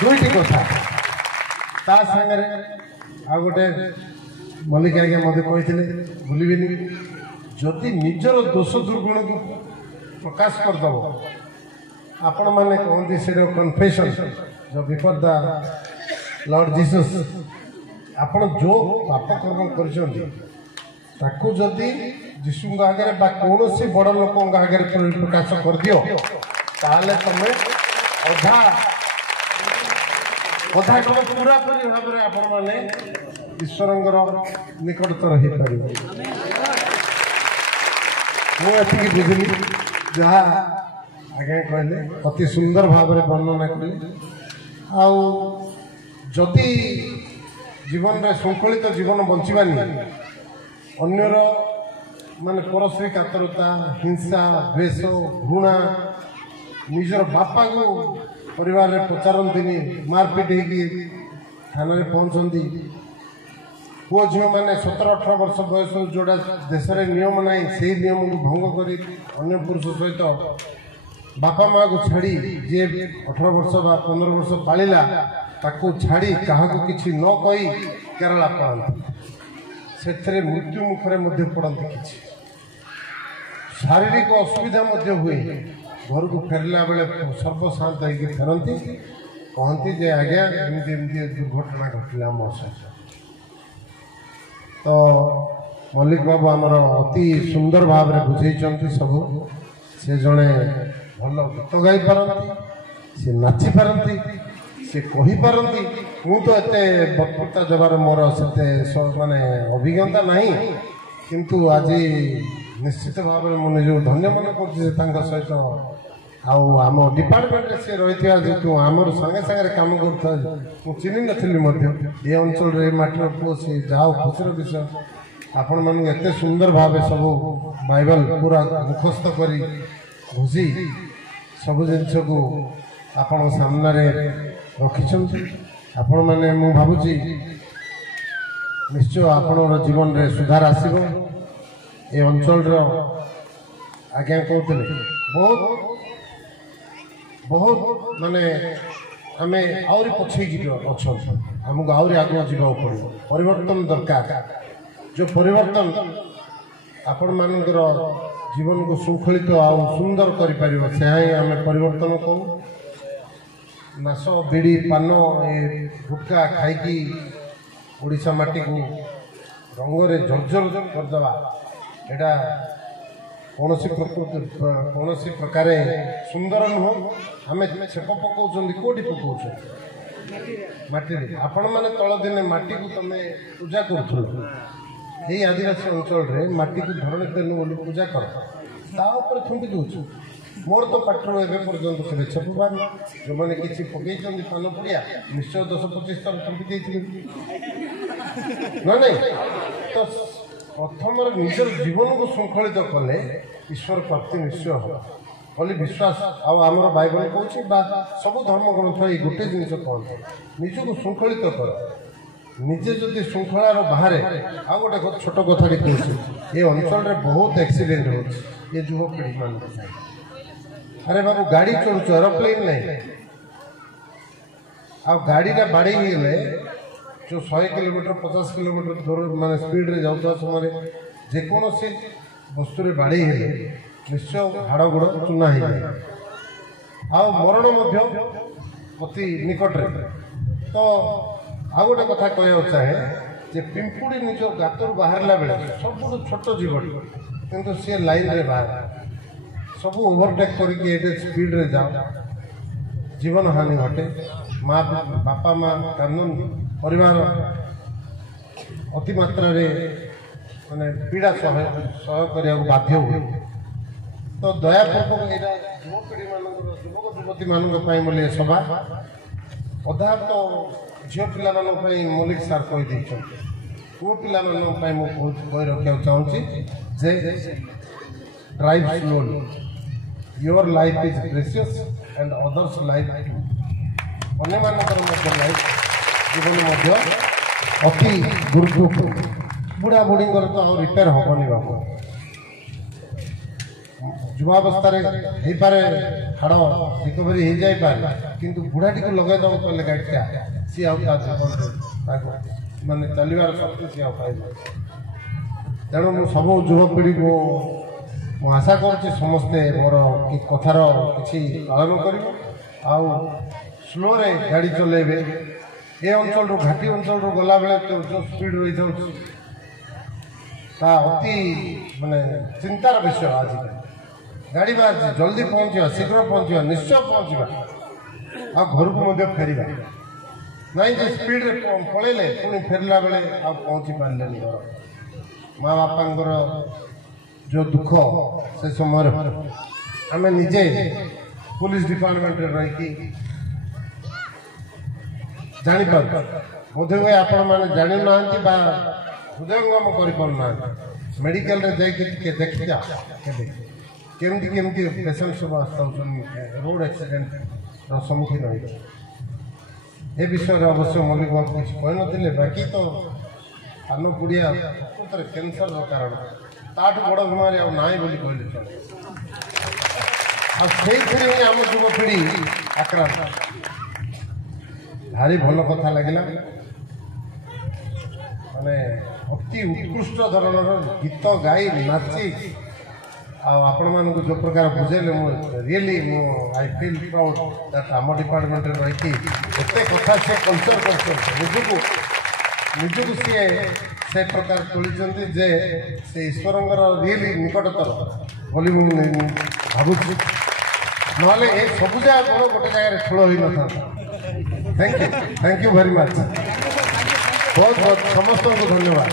दुईटी कथा ता सागर आ गोटे मल्लिक आज्ञा मत कही भूलि जदि निजर दोष दुर्गुण को प्रकाश करदेव आपण मैंने कहते से कन्फेशन जो बिफोर द लॉर्ड जीसस आपण जो पाप कर्म कर जदि जीशु आगे कौन बड़ लोक आगे प्रकाश कर दियो ताले तुम्हें अधा କଥା କଲେ ପୁରାପୁରି ଭାବରେ ଆପଣମାନେ ଈଶ୍ୱରଙ୍କର ନିକଟତର ହେଇପାରିବେ। ମୁଁ ଏତିକି ବୁଝିଲି ଯାହା ଆଜ୍ଞା କହିଲେ ଅତି ସୁନ୍ଦର ଭାବରେ ବର୍ଣ୍ଣନା କଲେ। ଆଉ ଯଦି ଜୀବନରେ ଶୃଙ୍ଖଳିତ ଜୀବନ ବଞ୍ଚିବାନି ଅନ୍ୟର ମାନେ ପରଶ୍ରୀ କାତରତା ହିଂସା ଦ୍ୱେଷ ଘୃଣା ନିଜର ବାପାକୁ ପରିବାରରେ ପଚାରନ୍ତିନି ମାରପିଟ ହେଇକି ଥାନାରେ ପହଞ୍ଚନ୍ତି। ପୁଅ ଝିଅମାନେ 17-18 ବର୍ଷ ବୟସ ଯୋଉଟା ଦେଶରେ ନିୟମ ନାହିଁ ସେଇ ନିୟମକୁ ଭଙ୍ଗ କରି ଅନ୍ୟ ପୁରୁଷ ସହିତ ବାପା ମାଆକୁ ଛାଡ଼ି ଯିଏ 18 ବର୍ଷ ବା 15 ବର୍ଷ ପାଳିଲା ତାକୁ ଛାଡ଼ି କାହାକୁ କିଛି ନ କହି କେରଳା ପଳାନ୍ତି। ସେଥିରେ ମୃତ୍ୟୁ ମୁଖରେ ମଧ୍ୟ ପଡ଼ନ୍ତି। କିଛି ଶାରୀରିକ ଅସୁବିଧା ମଧ୍ୟ ହୁଏ। ଘରକୁ ଫେରିଲା ବେଳେ ସର୍ବଶାନ୍ତ ହେଇକି ଫେରନ୍ତି। କହନ୍ତି ଯେ ଆଜ୍ଞା ଏମିତି ଏମିତି ଦୁର୍ଘଟଣା ଘଟିଲା ମୋ ସହିତ। ତ ମଲ୍ଲିକ ବାବୁ ଆମର ଅତି ସୁନ୍ଦର ଭାବରେ ବୁଝେଇଛନ୍ତି ସବୁ। ସେ ଜଣେ ଭଲ ଗୀତ ଗାଇପାରନ୍ତି, ସେ ନାଚିପାରନ୍ତି, ସେ କହିପାରନ୍ତି। ମୁଁ ତ ଏତେ ବକ୍ତୃତା ଦେବାର ମୋର ସେତେ ମାନେ ଅଭିଜ୍ଞତା ନାହିଁ, କିନ୍ତୁ ଆଜି ନିଶ୍ଚିତ ଭାବରେ ମୁଁ ନିଜକୁ ଧନ୍ୟ ମନେ କରୁଛି ଯେ ତାଙ୍କ ସହିତ ଆଉ ଆମ ଡିପାର୍ଟମେଣ୍ଟରେ ସେ ରହିଥିବା ଯେହେତୁ ଆମର ସାଙ୍ଗେ ସାଙ୍ଗରେ କାମ କରୁଥିବା ମୁଁ ଚିହ୍ନି ନଥିଲି ମଧ୍ୟ ଏ ଅଞ୍ଚଳରେ ଏ ମାଟିର ପୁଅ ସେ ଯାହା ଖୁସିର ବିଷୟ ଆପଣମାନଙ୍କୁ ଏତେ ସୁନ୍ଦର ଭାବେ ସବୁ ବାଇବଲ ପୁରା ମୁଖସ୍ଥ କରି ଘୋଷି ସବୁ ଜିନିଷକୁ ଆପଣଙ୍କ ସାମ୍ନାରେ ରଖିଛନ୍ତି। ଆପଣମାନେ ମୁଁ ଭାବୁଛି ନିଶ୍ଚୟ ଆପଣଙ୍କର ଜୀବନରେ ସୁଧାର ଆସିବ। ଏ ଅଞ୍ଚଳର ଆଜ୍ଞା କହୁଥିଲେ ବହୁତ ମାନେ ଆମେ ଆହୁରି ପଛେଇକି ଅଛନ୍ତି। ଆମକୁ ଆହୁରି ଆଗକୁ ଯିବାକୁ ପଡ଼ିବ। ପରିବର୍ତ୍ତନ ଦରକାର। ଯେଉଁ ପରିବର୍ତ୍ତନ ଆପଣମାନଙ୍କର ଜୀବନକୁ ଶୃଙ୍ଖଳିତ ଆଉ ସୁନ୍ଦର କରିପାରିବ ସେହା ହିଁ ଆମେ ପରିବର୍ତ୍ତନ କରୁ। ନାଶ ବିଡ଼ି ପାନ ଏ ଗୁଟକା ଖାଇକି ଓଡ଼ିଶା ମାଟିକୁ ରଙ୍ଗରେ ଜର୍ଜର କରିଦେବା ଏଇଟା କୌଣସି ପ୍ରକାରେ ସୁନ୍ଦର ନୁହଁ। ଆମେ ଛେପ ପକାଉଛନ୍ତି କେଉଁଠି ପକାଉଛନ୍ତି? ମାଟିରେ। ଆପଣମାନେ ତଳ ଦିନେ ମାଟିକୁ ତମେ ପୂଜା କରୁଥିଲ। ଏଇ ଆଦିବାସୀ ଅଞ୍ଚଳରେ ମାଟିକୁ ଧରଣୀ ତେଲୁ ବୋଲି ପୂଜା କର, ତା ଉପରେ ଥୁମ୍ପି ଦେଉଛୁ। ମୋର ତ ପାଠରୁ ଏବେ ପର୍ଯ୍ୟନ୍ତ କେବେ ଛେପ ପାରୁନି। ଯେଉଁମାନେ କିଛି ପକେଇଛନ୍ତି ପାନ ପଡ଼ିଆ ନିଶ୍ଚୟ 10-25 ଥର ଥୁମ୍ପି ଦେଇଥିବେ ନା ନାଇଁ? ତ ପ୍ରଥମରେ ନିଜର ଜୀବନକୁ ଶୃଙ୍ଖଳିତ କଲେ ଈଶ୍ୱର ପ୍ରାପ୍ତି ନିଶ୍ଚୟ ହେବ ବୋଲି ବିଶ୍ୱାସ। ଆଉ ଆମର ବାଇବଲ କହୁଛି ବା ସବୁ ଧର୍ମଗ୍ରନ୍ଥ ଏଇ ଗୋଟେ ଜିନିଷ କହନ୍ତି, ନିଜକୁ ଶୃଙ୍ଖଳିତ କର। ନିଜେ ଯଦି ଶୃଙ୍ଖଳାର ବାହାରେ ଆଉ ଗୋଟେ ଛୋଟ କଥାଟି କହୁଛି, ଏ ଅଞ୍ଚଳରେ ବହୁତ ଆକ୍ସିଡେଣ୍ଟ ହେଉଛି ଏ ଯୁବପିଢ଼ିମାନଙ୍କ ପାଇଁ। ଆରେ ବାବୁ ଗାଡ଼ି ଚଳୁଛୁ, ଏରୋପ୍ଲେନ୍ ନାହିଁ। ଆଉ ଗାଡ଼ିଟା ବାଡ଼େଇ ହେଇଗଲେ ଯେଉଁ 100 କିଲୋମିଟର 50 କିଲୋମିଟର ଦୂର ମାନେ ସ୍ପିଡ଼ରେ ଯାଉଥିବା ସମୟରେ ଯେକୌଣସି ବସ୍ତୁରେ ବାଡ଼େଇ ହେଲେ ନିଶ୍ଚୟ ହାଡ଼ ଗୋଡ଼ ଚୂନା ହେଇଯାଏ। ଆଉ ମରଣ ମଧ୍ୟ ଅତି ନିକଟରେ। ତ ଆଉ ଗୋଟେ କଥା କହିବାକୁ ଚାହେଁ ଯେ ପିମ୍ପୁଡ଼ି ନିଜ ଗାତରୁ ବାହାରିଲା ବେଳେ ସବୁଠୁ ଛୋଟ ଜୀବଟି, କିନ୍ତୁ ସିଏ ଲାଇନ୍ରେ ବାହାରେ। ସବୁ ଓଭରଟେକ୍ କରିକି ଏଠି ସ୍ପିଡ଼ରେ ଯାଅ, ଜୀବନ ହାନି ଘଟେ। ବାପା ମା କାନ୍ଦନ୍ତି, ପରିବାର ଅତି ମାତ୍ରାରେ ମାନେ ପୀଡ଼ା ସହ୍ୟ କରିବାକୁ ବାଧ୍ୟ ହୁଏ। ତ ଦୟାପୂର୍ବକ ଏଇଟା ଯୁବପିଢ଼ିମାନଙ୍କର ଯୁବକ ଯୁବତୀମାନଙ୍କ ପାଇଁ ବୋଲି ସଭା ଅଧା ତ ଝିଅ ପିଲାମାନଙ୍କ ପାଇଁ ମଲ୍ଲିକ ସାର୍ କହିଦେଇଛନ୍ତି। ପୁଅ ପିଲାମାନଙ୍କ ପାଇଁ ମୁଁ କହି ରଖିବାକୁ ଚାହୁଁଛି ଯେ drive slowly, your life is precious and others life too. ଅନ୍ୟମାନଙ୍କର ମଧ୍ୟ ଲାଇଫ୍ ଜୀବନ ମଧ୍ୟ ଅତି ଗୁରୁତ୍ୱପୂର୍ଣ୍ଣ। ବୁଢ଼ା ବୁଢ଼ୀଙ୍କର ତ ଆଉ ରିପେୟାର ହେବନି ବାବୁ। ଯୁବାବସ୍ଥାରେ ହେଇପାରେ ହାଡ଼ ରିକଭରି ହେଇଯାଇପାରେ, କିନ୍ତୁ ବୁଢ଼ାଟିକୁ ଲଗାଇଦେବାକୁ କହିଲେ ଗାଡ଼ିଟା ସିଏ ଆଉ ତା ଜୀବନରେ ତାକୁ ମାନେ ଚାଲିବାର ଶକ୍ତି ସିଏ ଆଉ ପାଇବ। ତେଣୁ ମୁଁ ସବୁ ଯୁବପିଢ଼ିକୁ ମୁଁ ଆଶା କରୁଛି ସମସ୍ତେ ମୋର କଥାର କିଛି ପାଳନ କରିବ ଆଉ ସ୍ଲୋରେ ଗାଡ଼ି ଚଲାଇବେ। ଏ ଅଞ୍ଚଳରୁ ଘାଟି ଅଞ୍ଚଳରୁ ଗଲାବେଳେ ଯେଉଁ ସ୍ପିଡ଼ ରହିଥାଉଛି ତା ଅତି ମାନେ ଚିନ୍ତାର ବିଷୟ। ଆଜିକାଲି ଗାଡ଼ି ବାହାରିଛି, ଜଲ୍ଦି ପହଞ୍ଚିବା, ଶୀଘ୍ର ପହଞ୍ଚିବା, ନିଶ୍ଚୟ ପହଞ୍ଚିବା ଆଉ ଘରକୁ ମଧ୍ୟ ଫେରିବା। नहीं जे स्पीड पलैले पुणी फेरला बेले आ पहुँची पारे माँ बापा जो दुख से समय आम निजे पुलिस डिपार्टमेंट रही जापर बोधे हुए आपण मैंने जानी ना हृदयंगम करना मेडिकल देखी जा केमती केमती पेसेंट सब रोड एक्सीडेंट सम्मुखीन हो ए विषय अवश्य मल्लिक बाबू किसी कही ना बाकी तो कान पुड़िया प्रकृत कैंसर कारण ताठ बड़ बीमारी ना बोली कहले चले आम युवपीढ़ी आक्रांत भारी भल कथा लगे माने अति उत्कृष्ट धरणर गीत गाई नाची आपण मानक जो प्रकार बुझेले really I feel proud that आम डिपार्टमेंट रही एत कथा से कल्चर कर निजक सी से प्रकार तोली जे से ईश्वर रियली निकटतर बोली मुझे भावुँ ना सब जगह गोटे जगह ठूल हो न था थैंक यू वेरी मच बहुत बहुत समस्त को धन्यवाद।